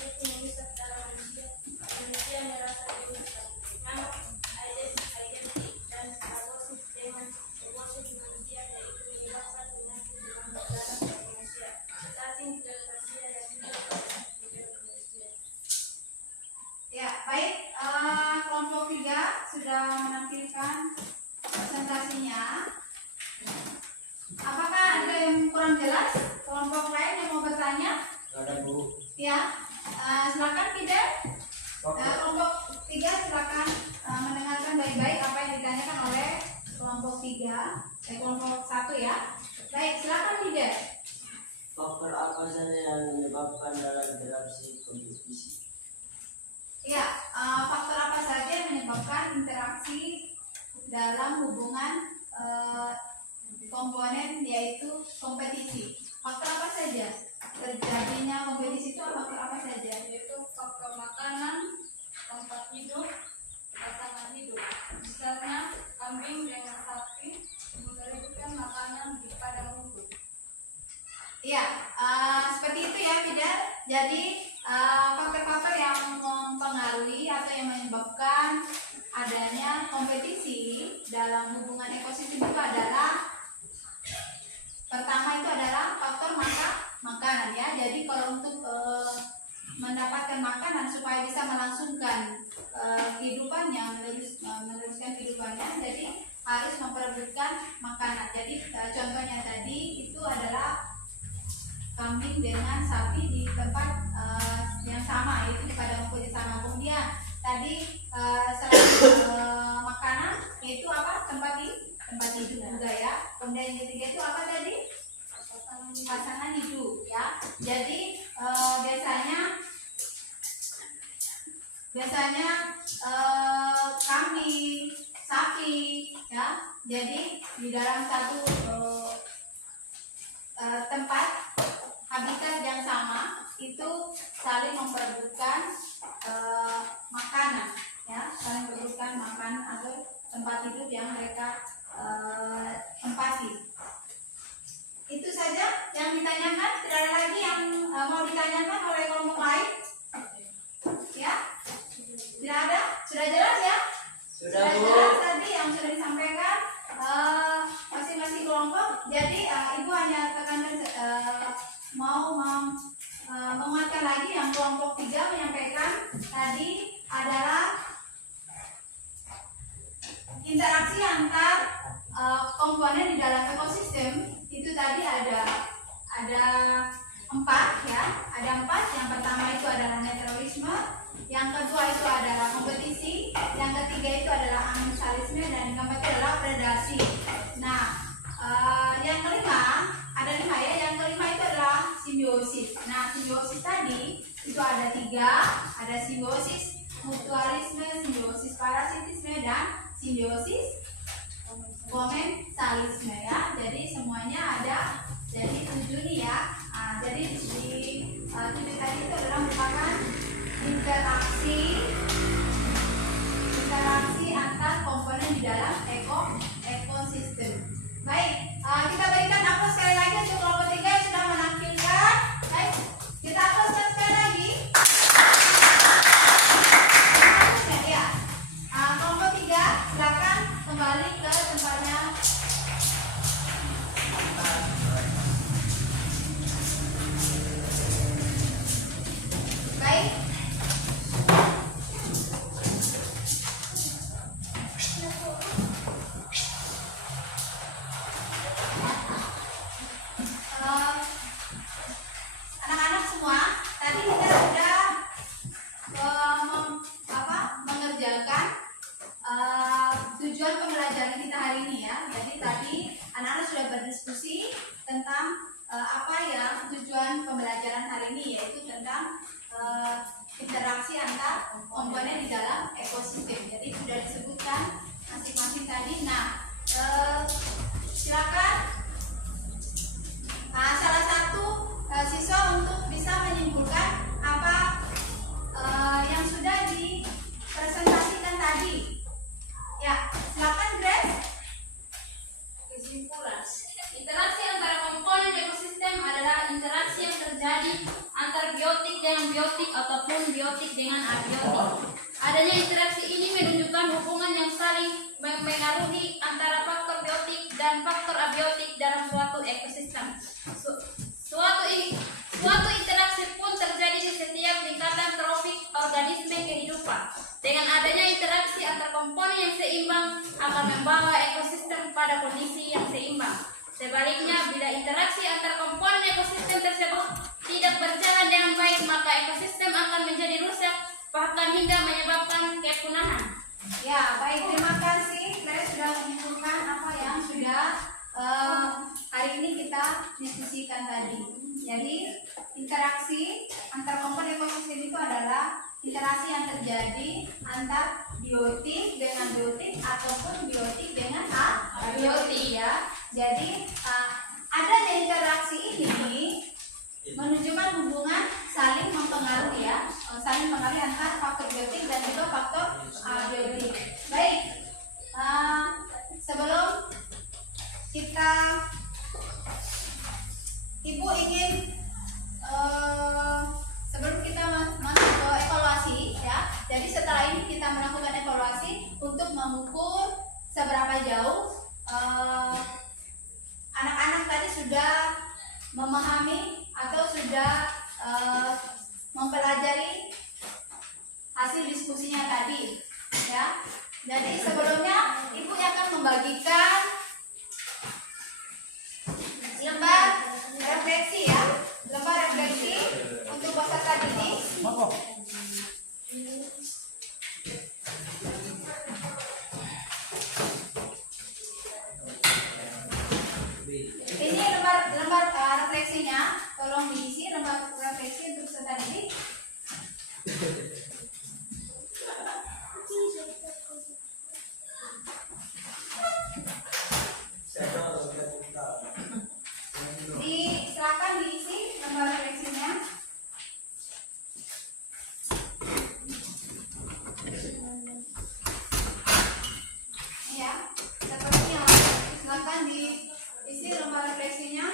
Kutu mengikat darah manusia. Manusia merasa dirusak. Nyamuk Aedes aegypti dan bagosis dengan bagosis manusia, yaitu menyebabkan penyakit di rambut darah manusia. Cacing tersia dan juga manusia. Ya, baik. Kelompok 3 sudah menampilkan presentasinya. Apakah ada yang kurang jelas? Kelompok lain yang mau bertanya? Ada Bu. Ya, silakan Fidel. Kelompok 3 silakan mendengarkan baik-baik apa yang ditanyakan oleh kelompok 3, kelompok 1 ya. Baik, silakan Fidel. Faktor apa saja yang menyebabkan dalam interaksi kompetisi? Ya, faktor apa saja yang menyebabkan interaksi dalam hubungan komponen yaitu kompetisi? Faktor apa saja? Terjadinya kompetisi itu faktor apa saja? Yaitu faktor makanan, tempat hidup, pasangan hidup. Misalnya kambing dengan sapi memperebutkan makanan di padang rumput. Iya, seperti itu ya Fidel. Jadi faktor-faktor yang mempengaruhi atau yang menyebabkan adanya kompetisi dalam hubungan ekosistem itu adalah pertama itu adalah faktor makanan ya. Jadi kalau untuk mendapatkan makanan supaya bisa melangsungkan kehidupannya, meneruskan kehidupannya, jadi harus memperebutkan makanan. Jadi contohnya tadi itu adalah kambing dengan sapi di tempat yang sama, yaitu di padang rumput yang sama. Kemudian tadi selain makanan, yaitu apa? Tempat hidup juga ya. Kemudian yang ketiga itu apa tadi? Pasangan hidup ya. Jadi biasanya kambing, sapi ya. Jadi di dalam satu tempat habitat yang sama itu saling memperebutkan makanan ya, saling memperebutkan makanan agar tempat hidup yang mereka tempati. Itu saja yang ditanyakan. Tidak ada lagi yang mau ditanyakan oleh kelompok lain ya? Tidak ada? Sudah jelas ya? Sudah Bu. Jelas tadi yang sudah disampaikan masing-masing kelompok. Jadi Ibu hanya tekankan mau menguatkan lagi yang kelompok 3 menyampaikan tadi adalah interaksi antar komponen di dalam ekosistem. Itu tadi ada 4 ya, ada 4. Yang pertama itu adalah netralisme, yang kedua itu adalah kompetisi, yang ketiga itu adalah amensalisme, dan yang keempat itu adalah predasi. Nah, yang kelima ada 5 ya. Yang kelima itu adalah simbiosis. Nah, simbiosis tadi itu ada 3, ada simbiosis mutualisme, simbiosis parasitisme, dan simbiosis komensalisme ya. Jadi semuanya ada. Jadi 7 nih ya. Jadi di 7 tadi itu adalah merupakan interaksi antar komponen di dalam ekosistem. Baik, kita berikan aplaus sekali lagi untuk kelompok 3 yang sudah menampilkan. Baik, kita aplauskan sekali lagi. Ya, kelompok 3 silakan kembali ke tempatnya. Baik. Anak-anak semua, tadi kita sudah mengerjakan tujuan pembelajaran kita hari ini ya. Jadi tadi anak-anak sudah berdiskusi tentang apa ya tujuan pembelajaran hari ini, yaitu tentang interaksi antar komponen di dalam ekosistem. Jadi sudah disebutkan masing-masing tadi. Nah, silakan salah satu siswa untuk bisa menyimpulkan apa yang sudah dipresentasikan tadi. Ya, silakan Grace. Kesimpulan, interaksi antara komponen ekosistem adalah interaksi yang terjadi antar biotik dengan biotik ataupun biotik dengan abiotik. Adanya interaksi ini menunjukkan hubungan yang saling mempengaruhi antara faktor biotik dan faktor abiotik dalam suatu ekosistem. Suatu interaksi pun terjadi di setiap tingkatan trofik organisme kehidupan. Dengan adanya interaksi antar komponen yang seimbang akan membawa ekosistem pada kondisi yang seimbang. Sebaliknya, bila interaksi antar komponen ekosistem tersebut tidak berjalan dengan baik, maka ekosistem akan menjadi rusak, bahkan hingga menyebabkan kepunahan. Ya, baik, terima kasih. Saya sudah menyimpulkan apa yang sudah hari ini kita diskusikan tadi. Jadi, interaksi antar komponen ekosistem itu adalah interaksi yang terjadi antar biotik dengan biotik ataupun biotik dengan abiotik ya. Jadi adanya interaksi ini menunjukkan hubungan saling mempengaruhi ya, saling mempengaruhi antar faktor biotik dan juga faktor abiotik. Baik, sebelum kita Ibu ingin sebelum kita masuk ke evaluasi ya, jadi setelah ini kita melakukan evaluasi untuk mengukur seberapa jauh anak-anak tadi sudah memahami atau sudah mempelajari hasil diskusinya tadi ya. Jadi sebelumnya Ibu akan membagikan lembar refleksi ya, lembar refleksi untuk peserta didik. Ini lembar refleksinya, tolong diisi lembar refleksi untuk peserta didik. Silakan diisi lembar refleksinya. Ya, seterusnya silakan diisi lembar refleksinya.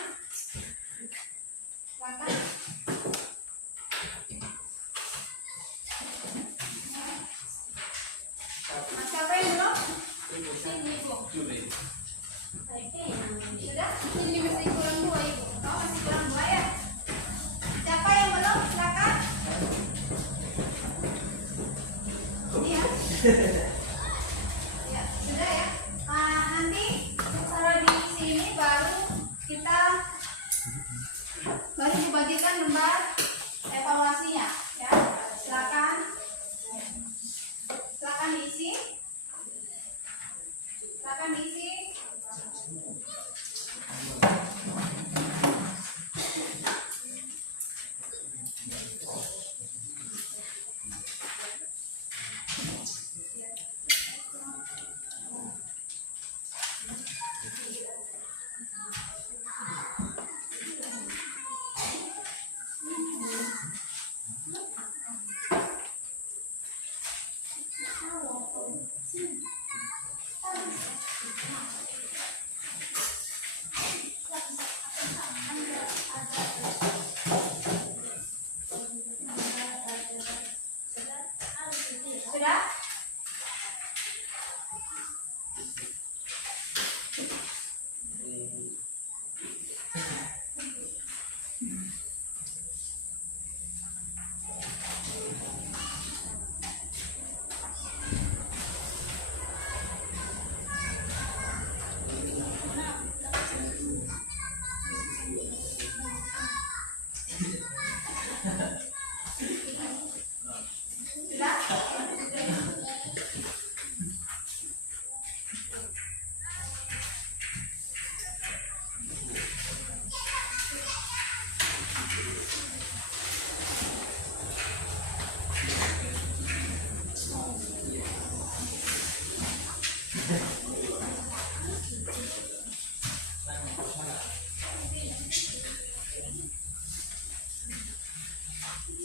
Silakan. Siapa yang belum? Sini, Ibu. Sudah? Ini masih kurang 2, Ibu. Oh, masih kurang 2 ya? Siapa yang belum? Silakan. Ini ya. Ya, sudah ya. Nanti kalau di sini baru dibagikan lembar evaluasinya ya. Silakan diisi. Silakan diisi.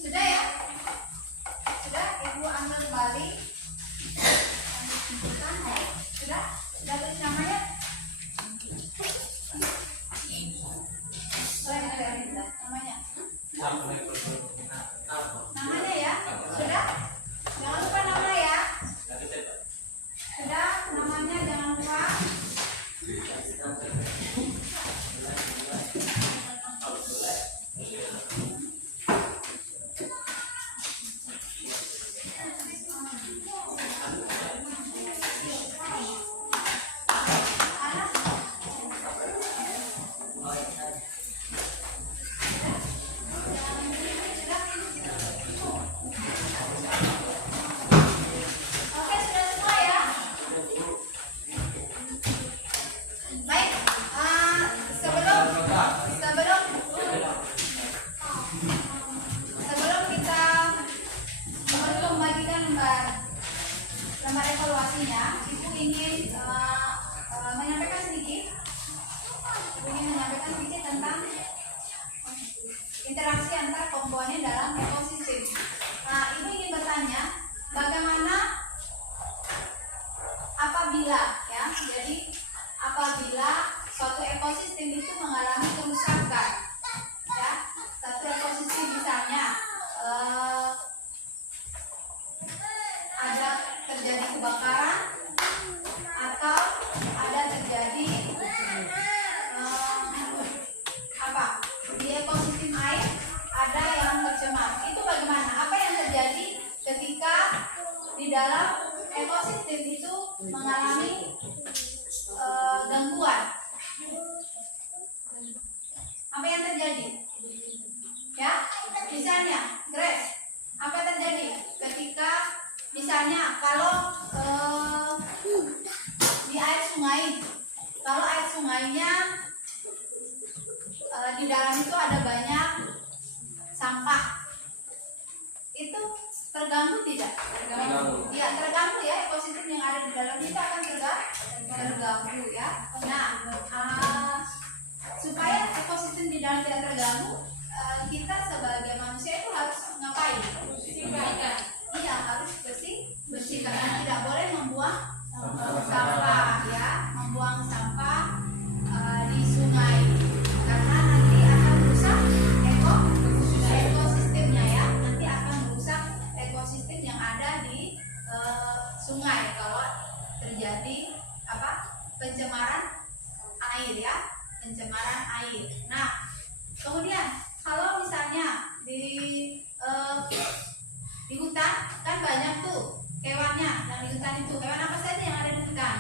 Sudah ya? Sudah, Ibu ambil kembali. Sudah? Sudah tulis namanya? Namanya? Namanya ya? Sudah? Jangan lupa nama ya? Sudah, namanya jangan lupa. Oke, sudah semua ya? Baik, sebelum kita membagikan lembar evaluasinya, Ibu ingin menyampaikan sedikit tentang interaksi antar komponen dalam ekosistem. Nah, Ibu ingin bertanya, bagaimana apabila suatu ekosistem itu mengalami kerusakan, ya, satu ekosistem misalnya ada terjadi kebakaran atau ada terjadi di ekosistem air ada yang tercemar, itu bagaimana? Apa yang terjadi ketika di dalam ekosistem itu mengalami gangguan? Apa yang terjadi? Ya, misalnya, Grace, apa yang terjadi ketika misalnya kalau di air sungai, kalau air sungainya di dalam itu ada banyak sampah, itu terganggu tidak? Terganggu. Ya, terganggu ya, ekosistem yang ada di dalam itu akan terganggu ya. Nah, supaya ekosistem di dalam tidak terganggu, kita sebagai manusia itu harus ngapain? Bersihkan. Iya, harus bersihkan. Dan tidak boleh membuang sampah ya, membuang sampah di sungai, karena nanti akan merusak ekosistemnya ya. Nanti akan merusak ekosistem yang ada di sungai kalau terjadi pencemaran air ya, pencemaran air. Nah, kemudian kalau misalnya di hutan kan banyak tuh hewannya, yang di hutan itu hewan apa saja yang ada di hutan?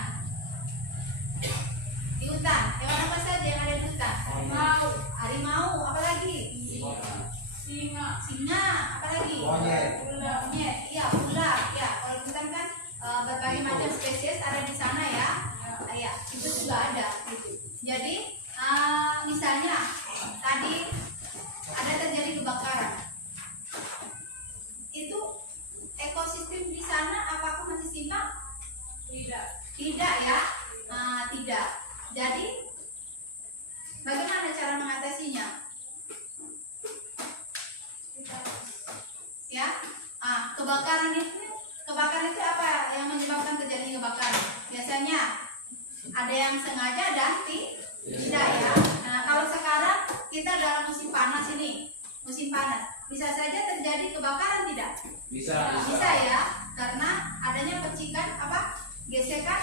Di hutan hewan apa saja yang ada di hutan? Harimau, apa lagi? Singa, apa lagi? Monyet, iya, ular, ya. Kalau di hutan kan berbagai macam spesies ada di sana ya. Ya, itu juga ada. Gitu. Jadi misalnya tadi ada terjadi kebakaran, itu ekosistem di sana apakah masih simpang? Tidak ya, tidak. Jadi bagaimana cara mengatasinya? Ya, kebakaran itu apa yang menyebabkan terjadi kebakaran? Biasanya ada yang sengaja dan tidak ya. Nah, kalau sekarang kita dalam musim panas ini, bisa saja terjadi kebakaran tidak? Bisa ya, karena adanya percikan gesekan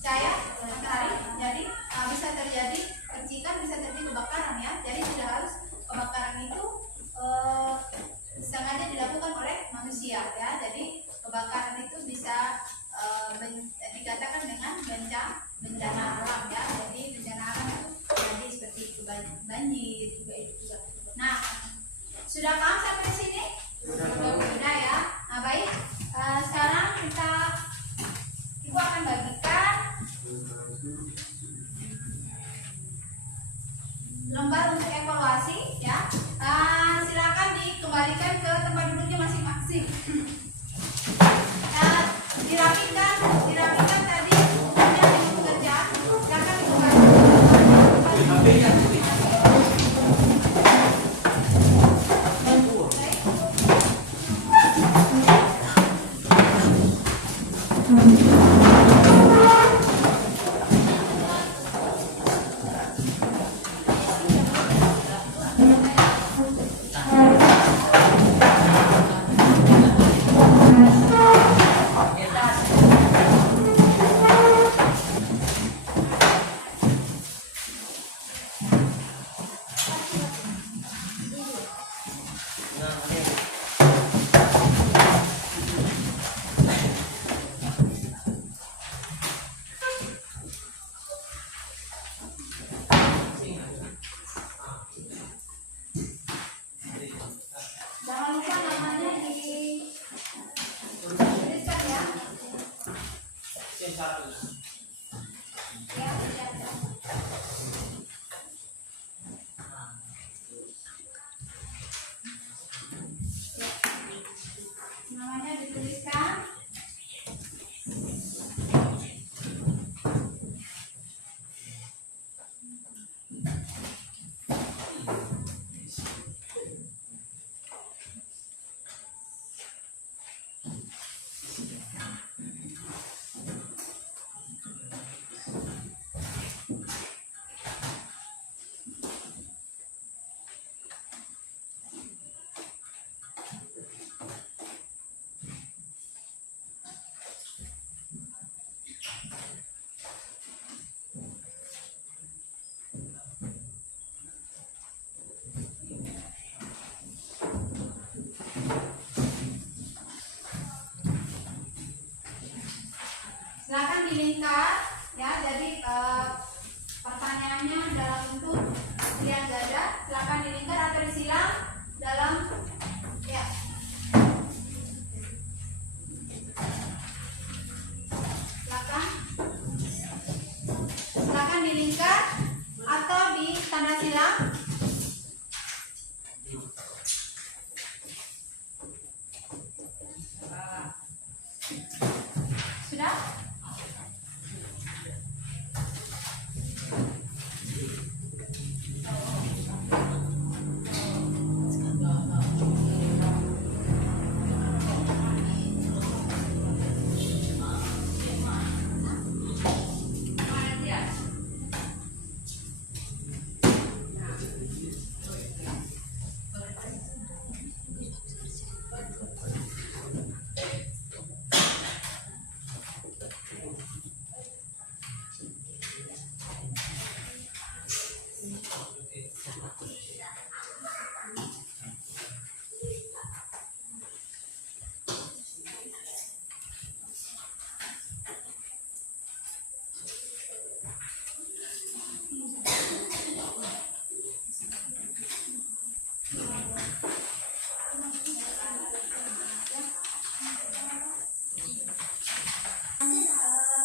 cahaya matahari. Jadi bisa terjadi percikan, bisa terjadi kebakaran ya. Jadi tidak harus kebakaran itu sengaja dilakukan oleh manusia ya. Jadi kebakaran itu bisa dikatakan dengan bencana alam ya. Jadi bencana alam itu jadi seperti banjir juga itu juga. Nah, sudah paham sampai sini? Sudah ya. Nah, baik. Sekarang Ibu akan bagikan lembar untuk evaluasi ya. Silakan dikembalikan ke tempat duduknya masing-masing. Dirapikan tadi bukunya dengan pekerjaan. Silakan dikembalikan. Jangan lupa namanya dituliskan ya. Ya, siap. Namanya dituliskan. Silakan dilingkar ya. Jadi pertanyaannya dalam bentuk pilihan ganda, silakan dilingkar atau disilang dalam ya. Silakan dilingkar atau di tanda silang. Sudah?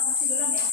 Masih belum ya?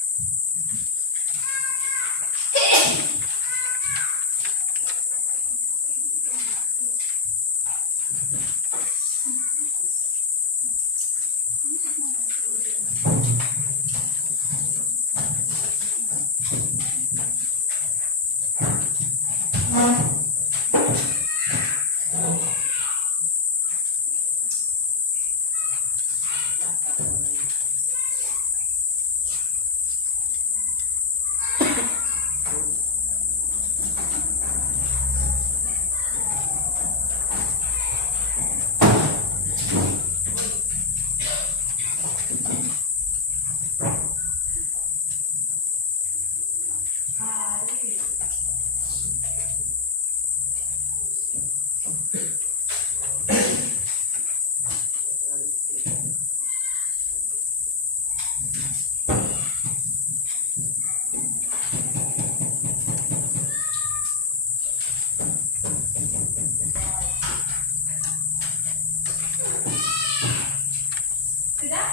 Sudah?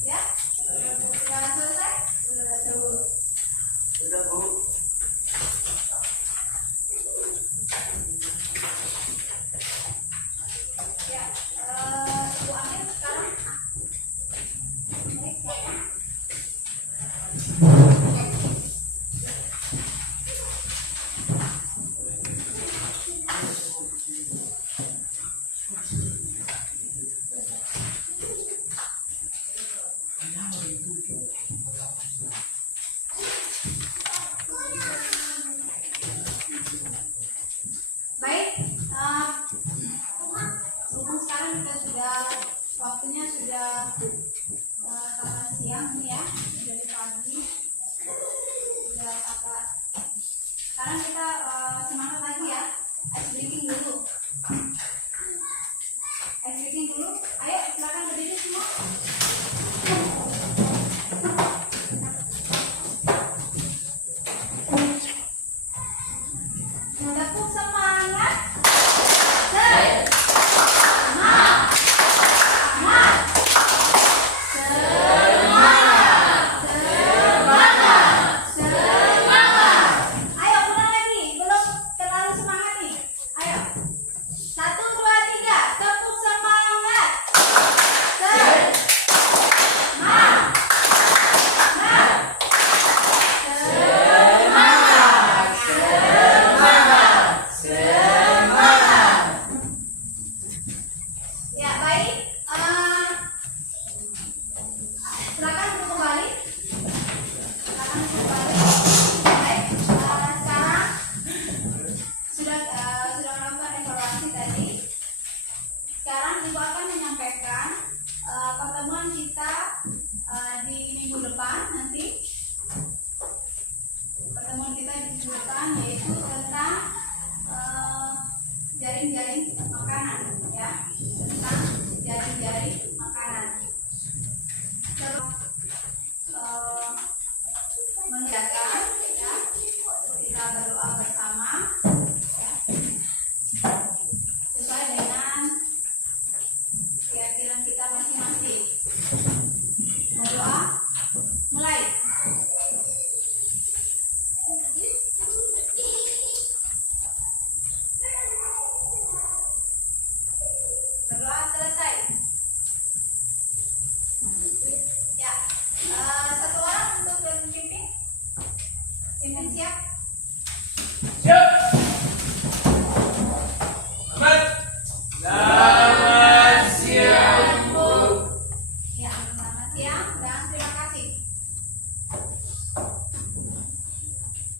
Ya? Sudah selesai? Sudah, Bu. Ya, Ibu ambil sekarang. Baik, siapa? Baik, berhubung sekarang kita sudah waktunya sudah siang nih ya, dari pagi sudah sekarang kita semangat lagi ya, ice breaking dulu. jari makanan, ya, tentang jari-jari makanan. Terus mengerjakan, ya, kita berdoa bersama, ya, sesuai dengan keyakinan kita masing-masing. Berdoa, mulai. Berdoa selesai. Ya, satu orang untuk pimpin. Pimpin siap. Siap.